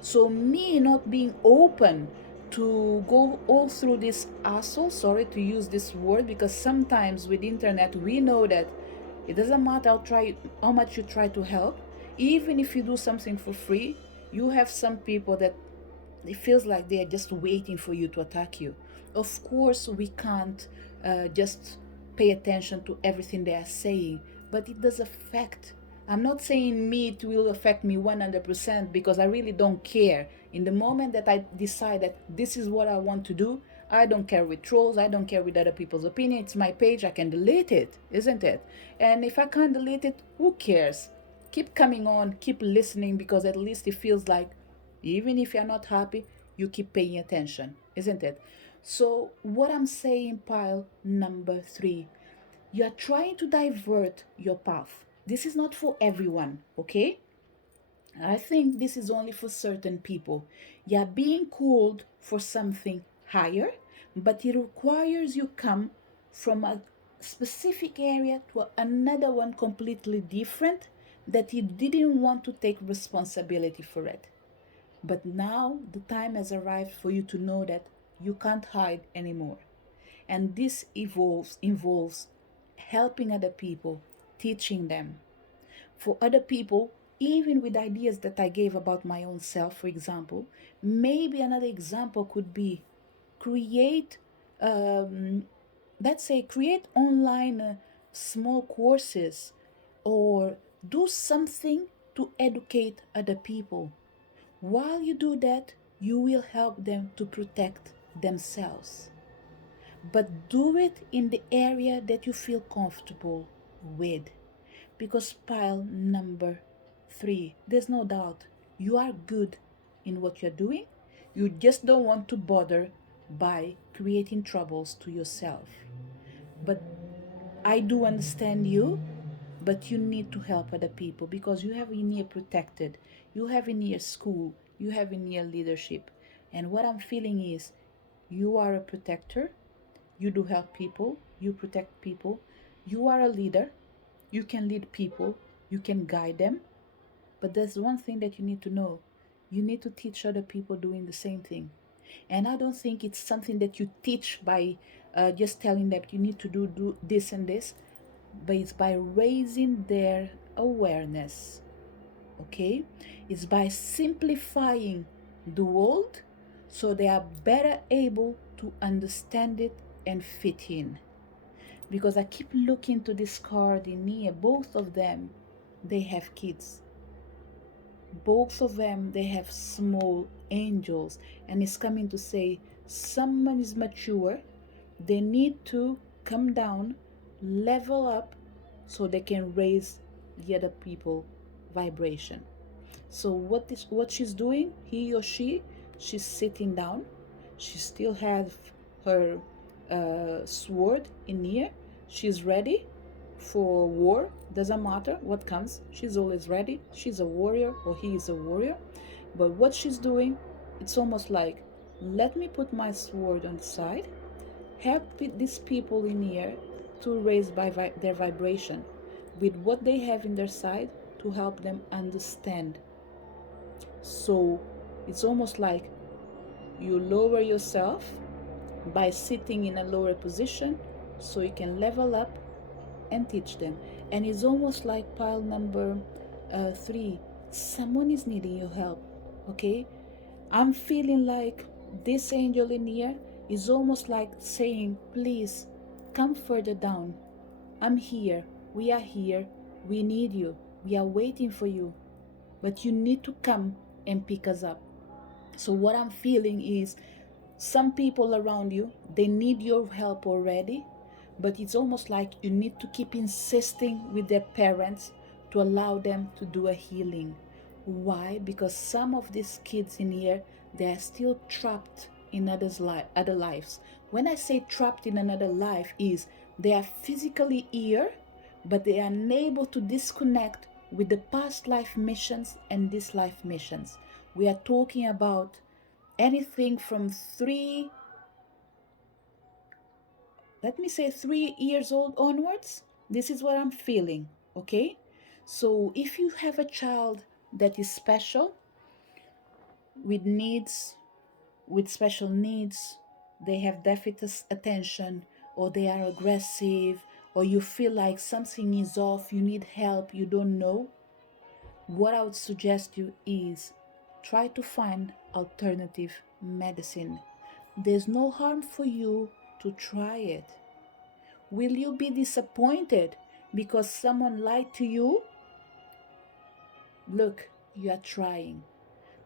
So me not being open to go all through this hassle, sorry to use this word, because sometimes with internet we know that it doesn't matter how much you try to help, even if you do something for free, you have some people that it feels like they are just waiting for you to attack you. Of course, we can't just pay attention to everything they are saying, but it does affect. I'm not saying me it will affect me 100% because I really don't care. In the moment that I decide that this is what I want to do, I don't care with trolls, I don't care with other people's opinion. It's my page, I can delete it, isn't it? And if I can't delete it, who cares? Keep coming on, keep listening, because at least it feels like even if you're not happy, you keep paying attention, isn't it? So, what I'm saying, pile number 3, you're trying to divert your path. This is not for everyone, okay? I think this is only for certain people. You're being called for something higher, but it requires you come from a specific area to another one completely different that you didn't want to take responsibility for it. But now the time has arrived for you to know that you can't hide anymore. And this involves helping other people, teaching them. For other people, even with ideas that I gave about my own self, for example, maybe another example could be create, um, let's say, create online small courses or do something to educate other people. While you do that, you will help them to protect themselves. But do it in the area that you feel comfortable with. Because pile number 3, there's no doubt you are good in what you're doing. You just don't want to bother by creating troubles to yourself. But I do understand you, but you need to help other people because you have in here protected, you have in here school, you have in here leadership. And what I'm feeling is you are a protector, you do help people, you protect people, you are a leader, you can lead people, you can guide them. But there's one thing that you need to know, you need to teach other people doing the same thing. And I don't think it's something that you teach by just telling them you need to do this and this, but it's by raising their awareness. Okay, it's by simplifying the world so they are better able to understand it and fit in. Because I keep looking to this card in here, both of them, they have kids, both of them, they have small angels, and it's coming to say someone is mature, they need to come down, level up, so they can raise the other people vibration. So what she's doing, he or she's sitting down, she still has her sword in here, she's ready for war. Doesn't matter what comes, she's always ready. She's a warrior, or he is a warrior. But what she's doing, it's almost like, let me put my sword on the side, help these people in here to raise their vibration with what they have in their side, to help them understand. So it's almost like you lower yourself by sitting in a lower position so you can level up and teach them. And it's almost like pile number 3, someone is needing your help. Okay, I'm feeling like this angel in here is almost like saying, please come further down, I'm here, we are here, we need you, we are waiting for you, but you need to come and pick us up. So what I'm feeling is some people around you, they need your help already, but it's almost like you need to keep insisting with their parents to allow them to do a healing. Why? Because some of these kids in here, they're still trapped in other lives. When I say trapped in another life, is they are physically here, but they are unable to disconnect with the past life missions and this life missions. We are talking about anything from 3 years old onwards. This is what I'm feeling. Okay, so if you have a child that is special, with needs, with special needs, they have deficit attention, or they are aggressive, or you feel like something is off, you need help, you don't know, what I would suggest you is try to find alternative medicine. There's no harm for you to try it. Will you be disappointed because someone lied to you? Look, you are trying.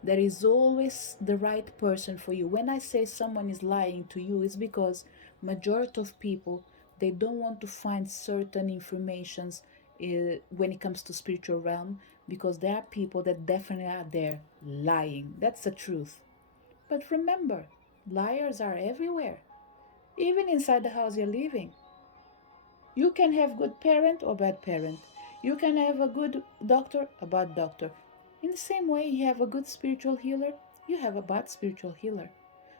There is always the right person for you. When I say someone is lying to you, it's because majority of people, they don't want to find certain informations when it comes to spiritual realm, because there are people that definitely are there lying. That's the truth. But remember, liars are everywhere, even inside the house you're living. You can have good parent or bad parent. You can have a good doctor, a bad doctor. In the same way, you have a good spiritual healer, you have a bad spiritual healer.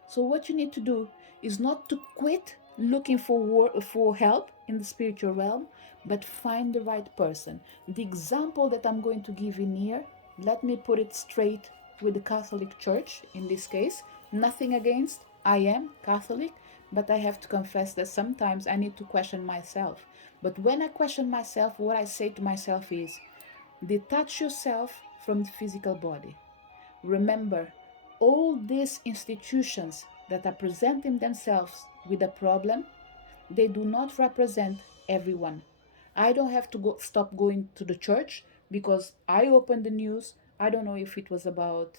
So what you need to do is not to quit looking for help in the spiritual realm, but find the right person. The example that I'm going to give in here, let me put it straight with the Catholic Church in this case. Nothing against, I am Catholic, but I have to confess that sometimes I need to question myself. But when I question myself, what I say to myself is, detach yourself from the physical body. Remember, all these institutions that are presenting themselves with a problem, they do not represent everyone. I don't have to stop going to the church because I opened the news. I don't know if it was about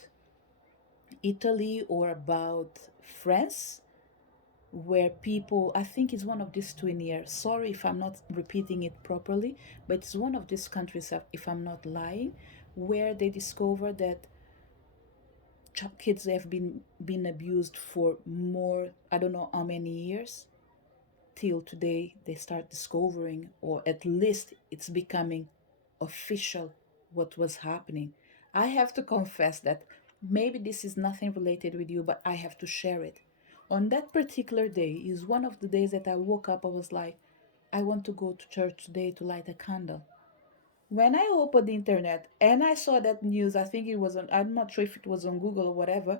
Italy or about France. where people, I think it's one of these twin years, sorry if I'm not repeating it properly, but it's one of these countries, if I'm not lying, where they discover that kids have been abused for more, I don't know how many years, till today they start discovering, or at least it's becoming official, what was happening. I have to confess that maybe this is nothing related with you, but I have to share it. On that particular day is one of the days that I woke up, I was like, I want to go to church today to light a candle. When I opened the internet and I saw that news, I think it was on, I'm not sure if it was on Google or whatever,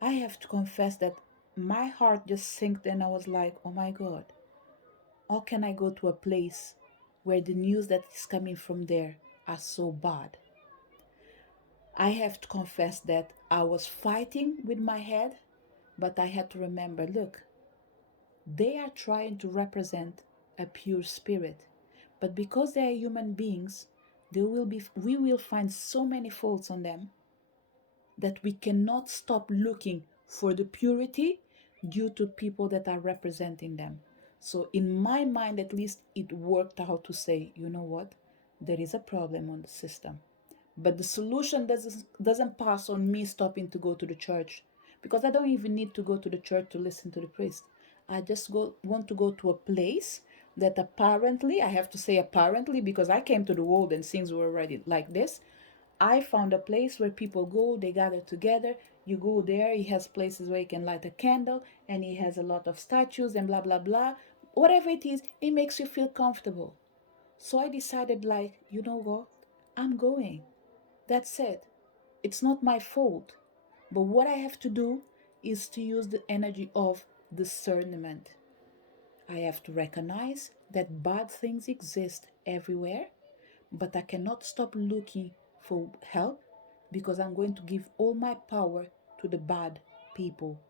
I have to confess that my heart just sank and I was like, oh my God, how can I go to a place where the news that is coming from there are so bad? I have to confess that I was fighting with my head, but I had to remember, look, they are trying to represent a pure spirit. But because they are human beings, we will find so many faults on them that we cannot stop looking for the purity due to people that are representing them. So, in my mind, at least, it worked out to say, you know what, there is a problem on the system. But the solution doesn't pass on me stopping to go to the church, because I don't even need to go to the church to listen to the priest. I just want to go to a place that apparently, I have to say apparently, because I came to the world and things were already like this. I found a place where people go, they gather together. You go there, he has places where you can light a candle, and he has a lot of statues and blah, blah, blah. Whatever it is, it makes you feel comfortable. So I decided, like, you know what? I'm going. That's it. It's not my fault. But what I have to do is to use the energy of discernment. I have to recognize that bad things exist everywhere, but I cannot stop looking for help because I'm going to give all my power to the bad people.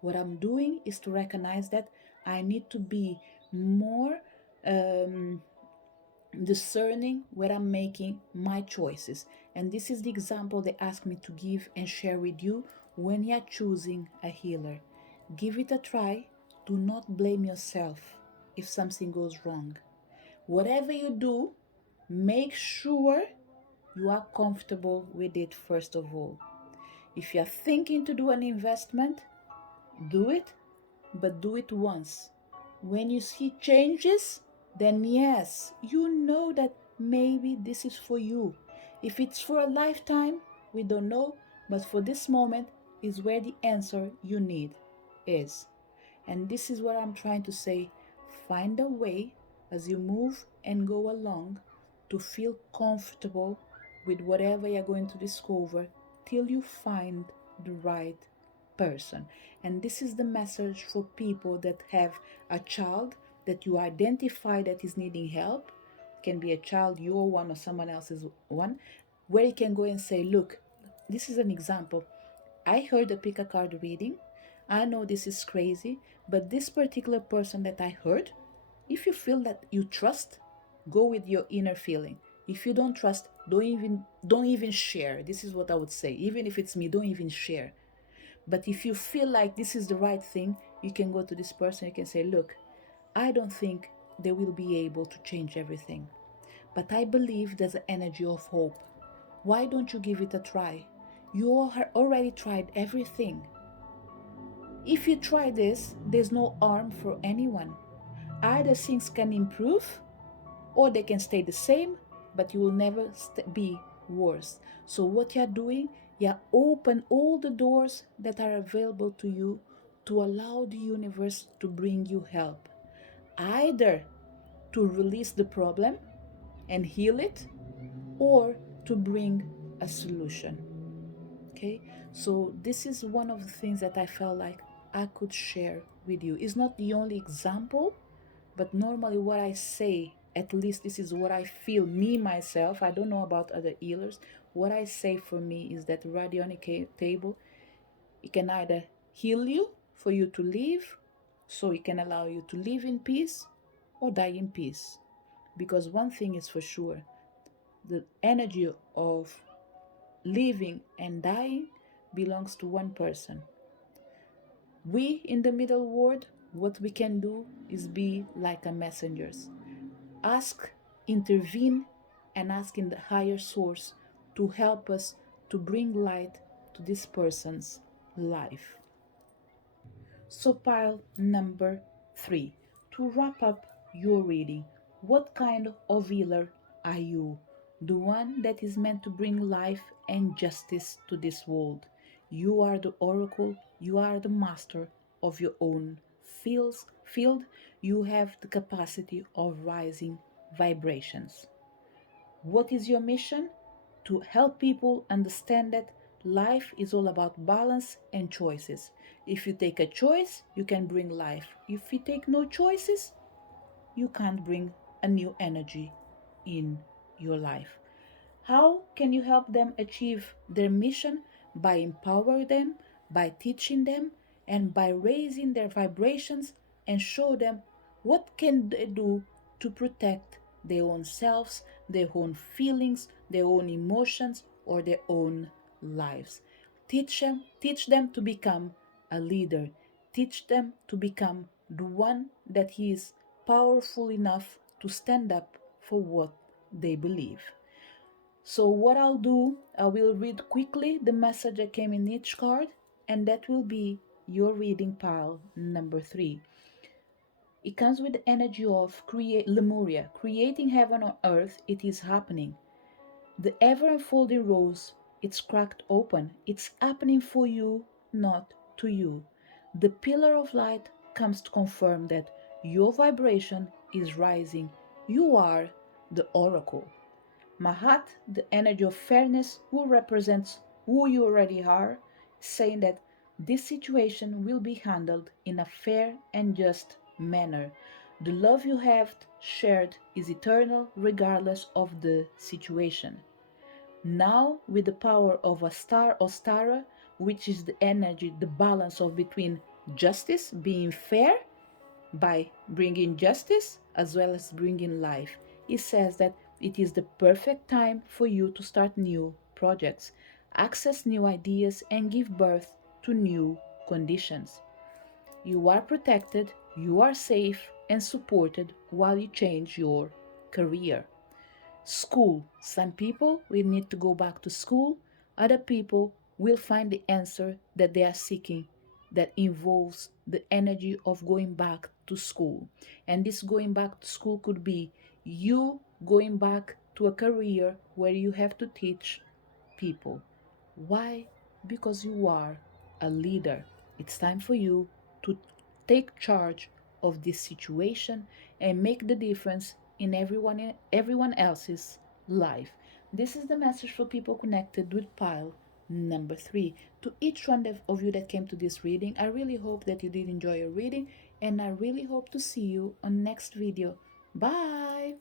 What I'm doing is to recognize that I need to be more um, discerning when I'm making my choices. And this is the example they asked me to give and share with you when you're choosing a healer. Give it a try. Do not blame yourself if something goes wrong. Whatever you do, make sure you are comfortable with it first of all. If you're thinking to do an investment, do it, but do it once. When you see changes, then yes, you know that maybe this is for you. If it's for a lifetime, we don't know, but for this moment is where the answer you need is. And this is what I'm trying to say. Find a way as you move and go along to feel comfortable with whatever you're going to discover till you find the right person. And this is the message for people that have a child that you identify that is needing help. It can be a child, your one, or someone else's one, where you can go and say, look, this is an example. I heard a pick a card reading. I know this is crazy, but this particular person that I heard, if you feel that you trust, go with your inner feeling. If you don't trust, don't even share. This is what I would say. Even if it's me, don't even share. But if you feel like this is the right thing, you can go to this person, you can say, look, I don't think they will be able to change everything, but I believe there's an energy of hope. Why don't you give it a try? You already tried everything. If you try this, there's no harm for anyone. Either things can improve or they can stay the same, but you will never be worse. So what you're doing, you open all the doors that are available to you to allow the universe to bring you help. Either to release the problem and heal it, or to bring a solution. Okay, so this is one of the things that I felt like I could share with you. It's not the only example, but normally what I say, at least this is what I feel, me myself, I don't know about other healers, what I say for me is that radionic table, it can either heal you for you to live, so it can allow you to live in peace or die in peace. Because one thing is for sure, the energy of living and dying belongs to one person. We in the middle world, what we can do is be like a messengers. Ask, intervene, and ask in the higher source to help us to bring light to this person's life. So, pile number 3. To wrap up your reading, what kind of healer are you? The one that is meant to bring life and justice to this world. You are the oracle, you are the master of your own field. You have the capacity of rising vibrations. What is your mission? To help people understand that life is all about balance and choices. If you take a choice, you can bring life. If you take no choices, you can't bring a new energy in your life. How can you help them achieve their mission? By empowering them, by teaching them, and by raising their vibrations and show them what can they do to protect their own selves, their own feelings, their own emotions, or their own lives. Teach them to become a leader. Teach them to become the one that is powerful enough to stand up for what they believe. So what I'll do, I will read quickly the message that came in each card, and that will be your reading pile number 3. It comes with the energy of Lemuria, creating heaven on earth. It is happening. The ever unfolding rose, it's cracked open. It's happening for you, not to you. The pillar of light comes to confirm that your vibration is rising. You are the oracle. Mahat, the energy of fairness, who represents who you already are, saying that this situation will be handled in a fair and just manner. The love you have shared is eternal regardless of the situation. Now, with the power of a star Ostara, which is the energy, the balance of between justice, being fair, by bringing justice as well as bringing life. It says that it is the perfect time for you to start new projects, access new ideas, and give birth to new conditions. You are protected, you are safe and supported while you change your career. School. Some people will need to go back to school. Other people will find the answer that they are seeking that involves the energy of going back to school. And this going back to school could be you going back to a career where you have to teach people. Why? Because you are a leader. It's time for you to take charge of this situation and make the difference in everyone else's life. This is the message for people connected with pile number 3. To each one of you that came to this reading, I really hope that you did enjoy your reading, and I really hope to see you on next video. Bye.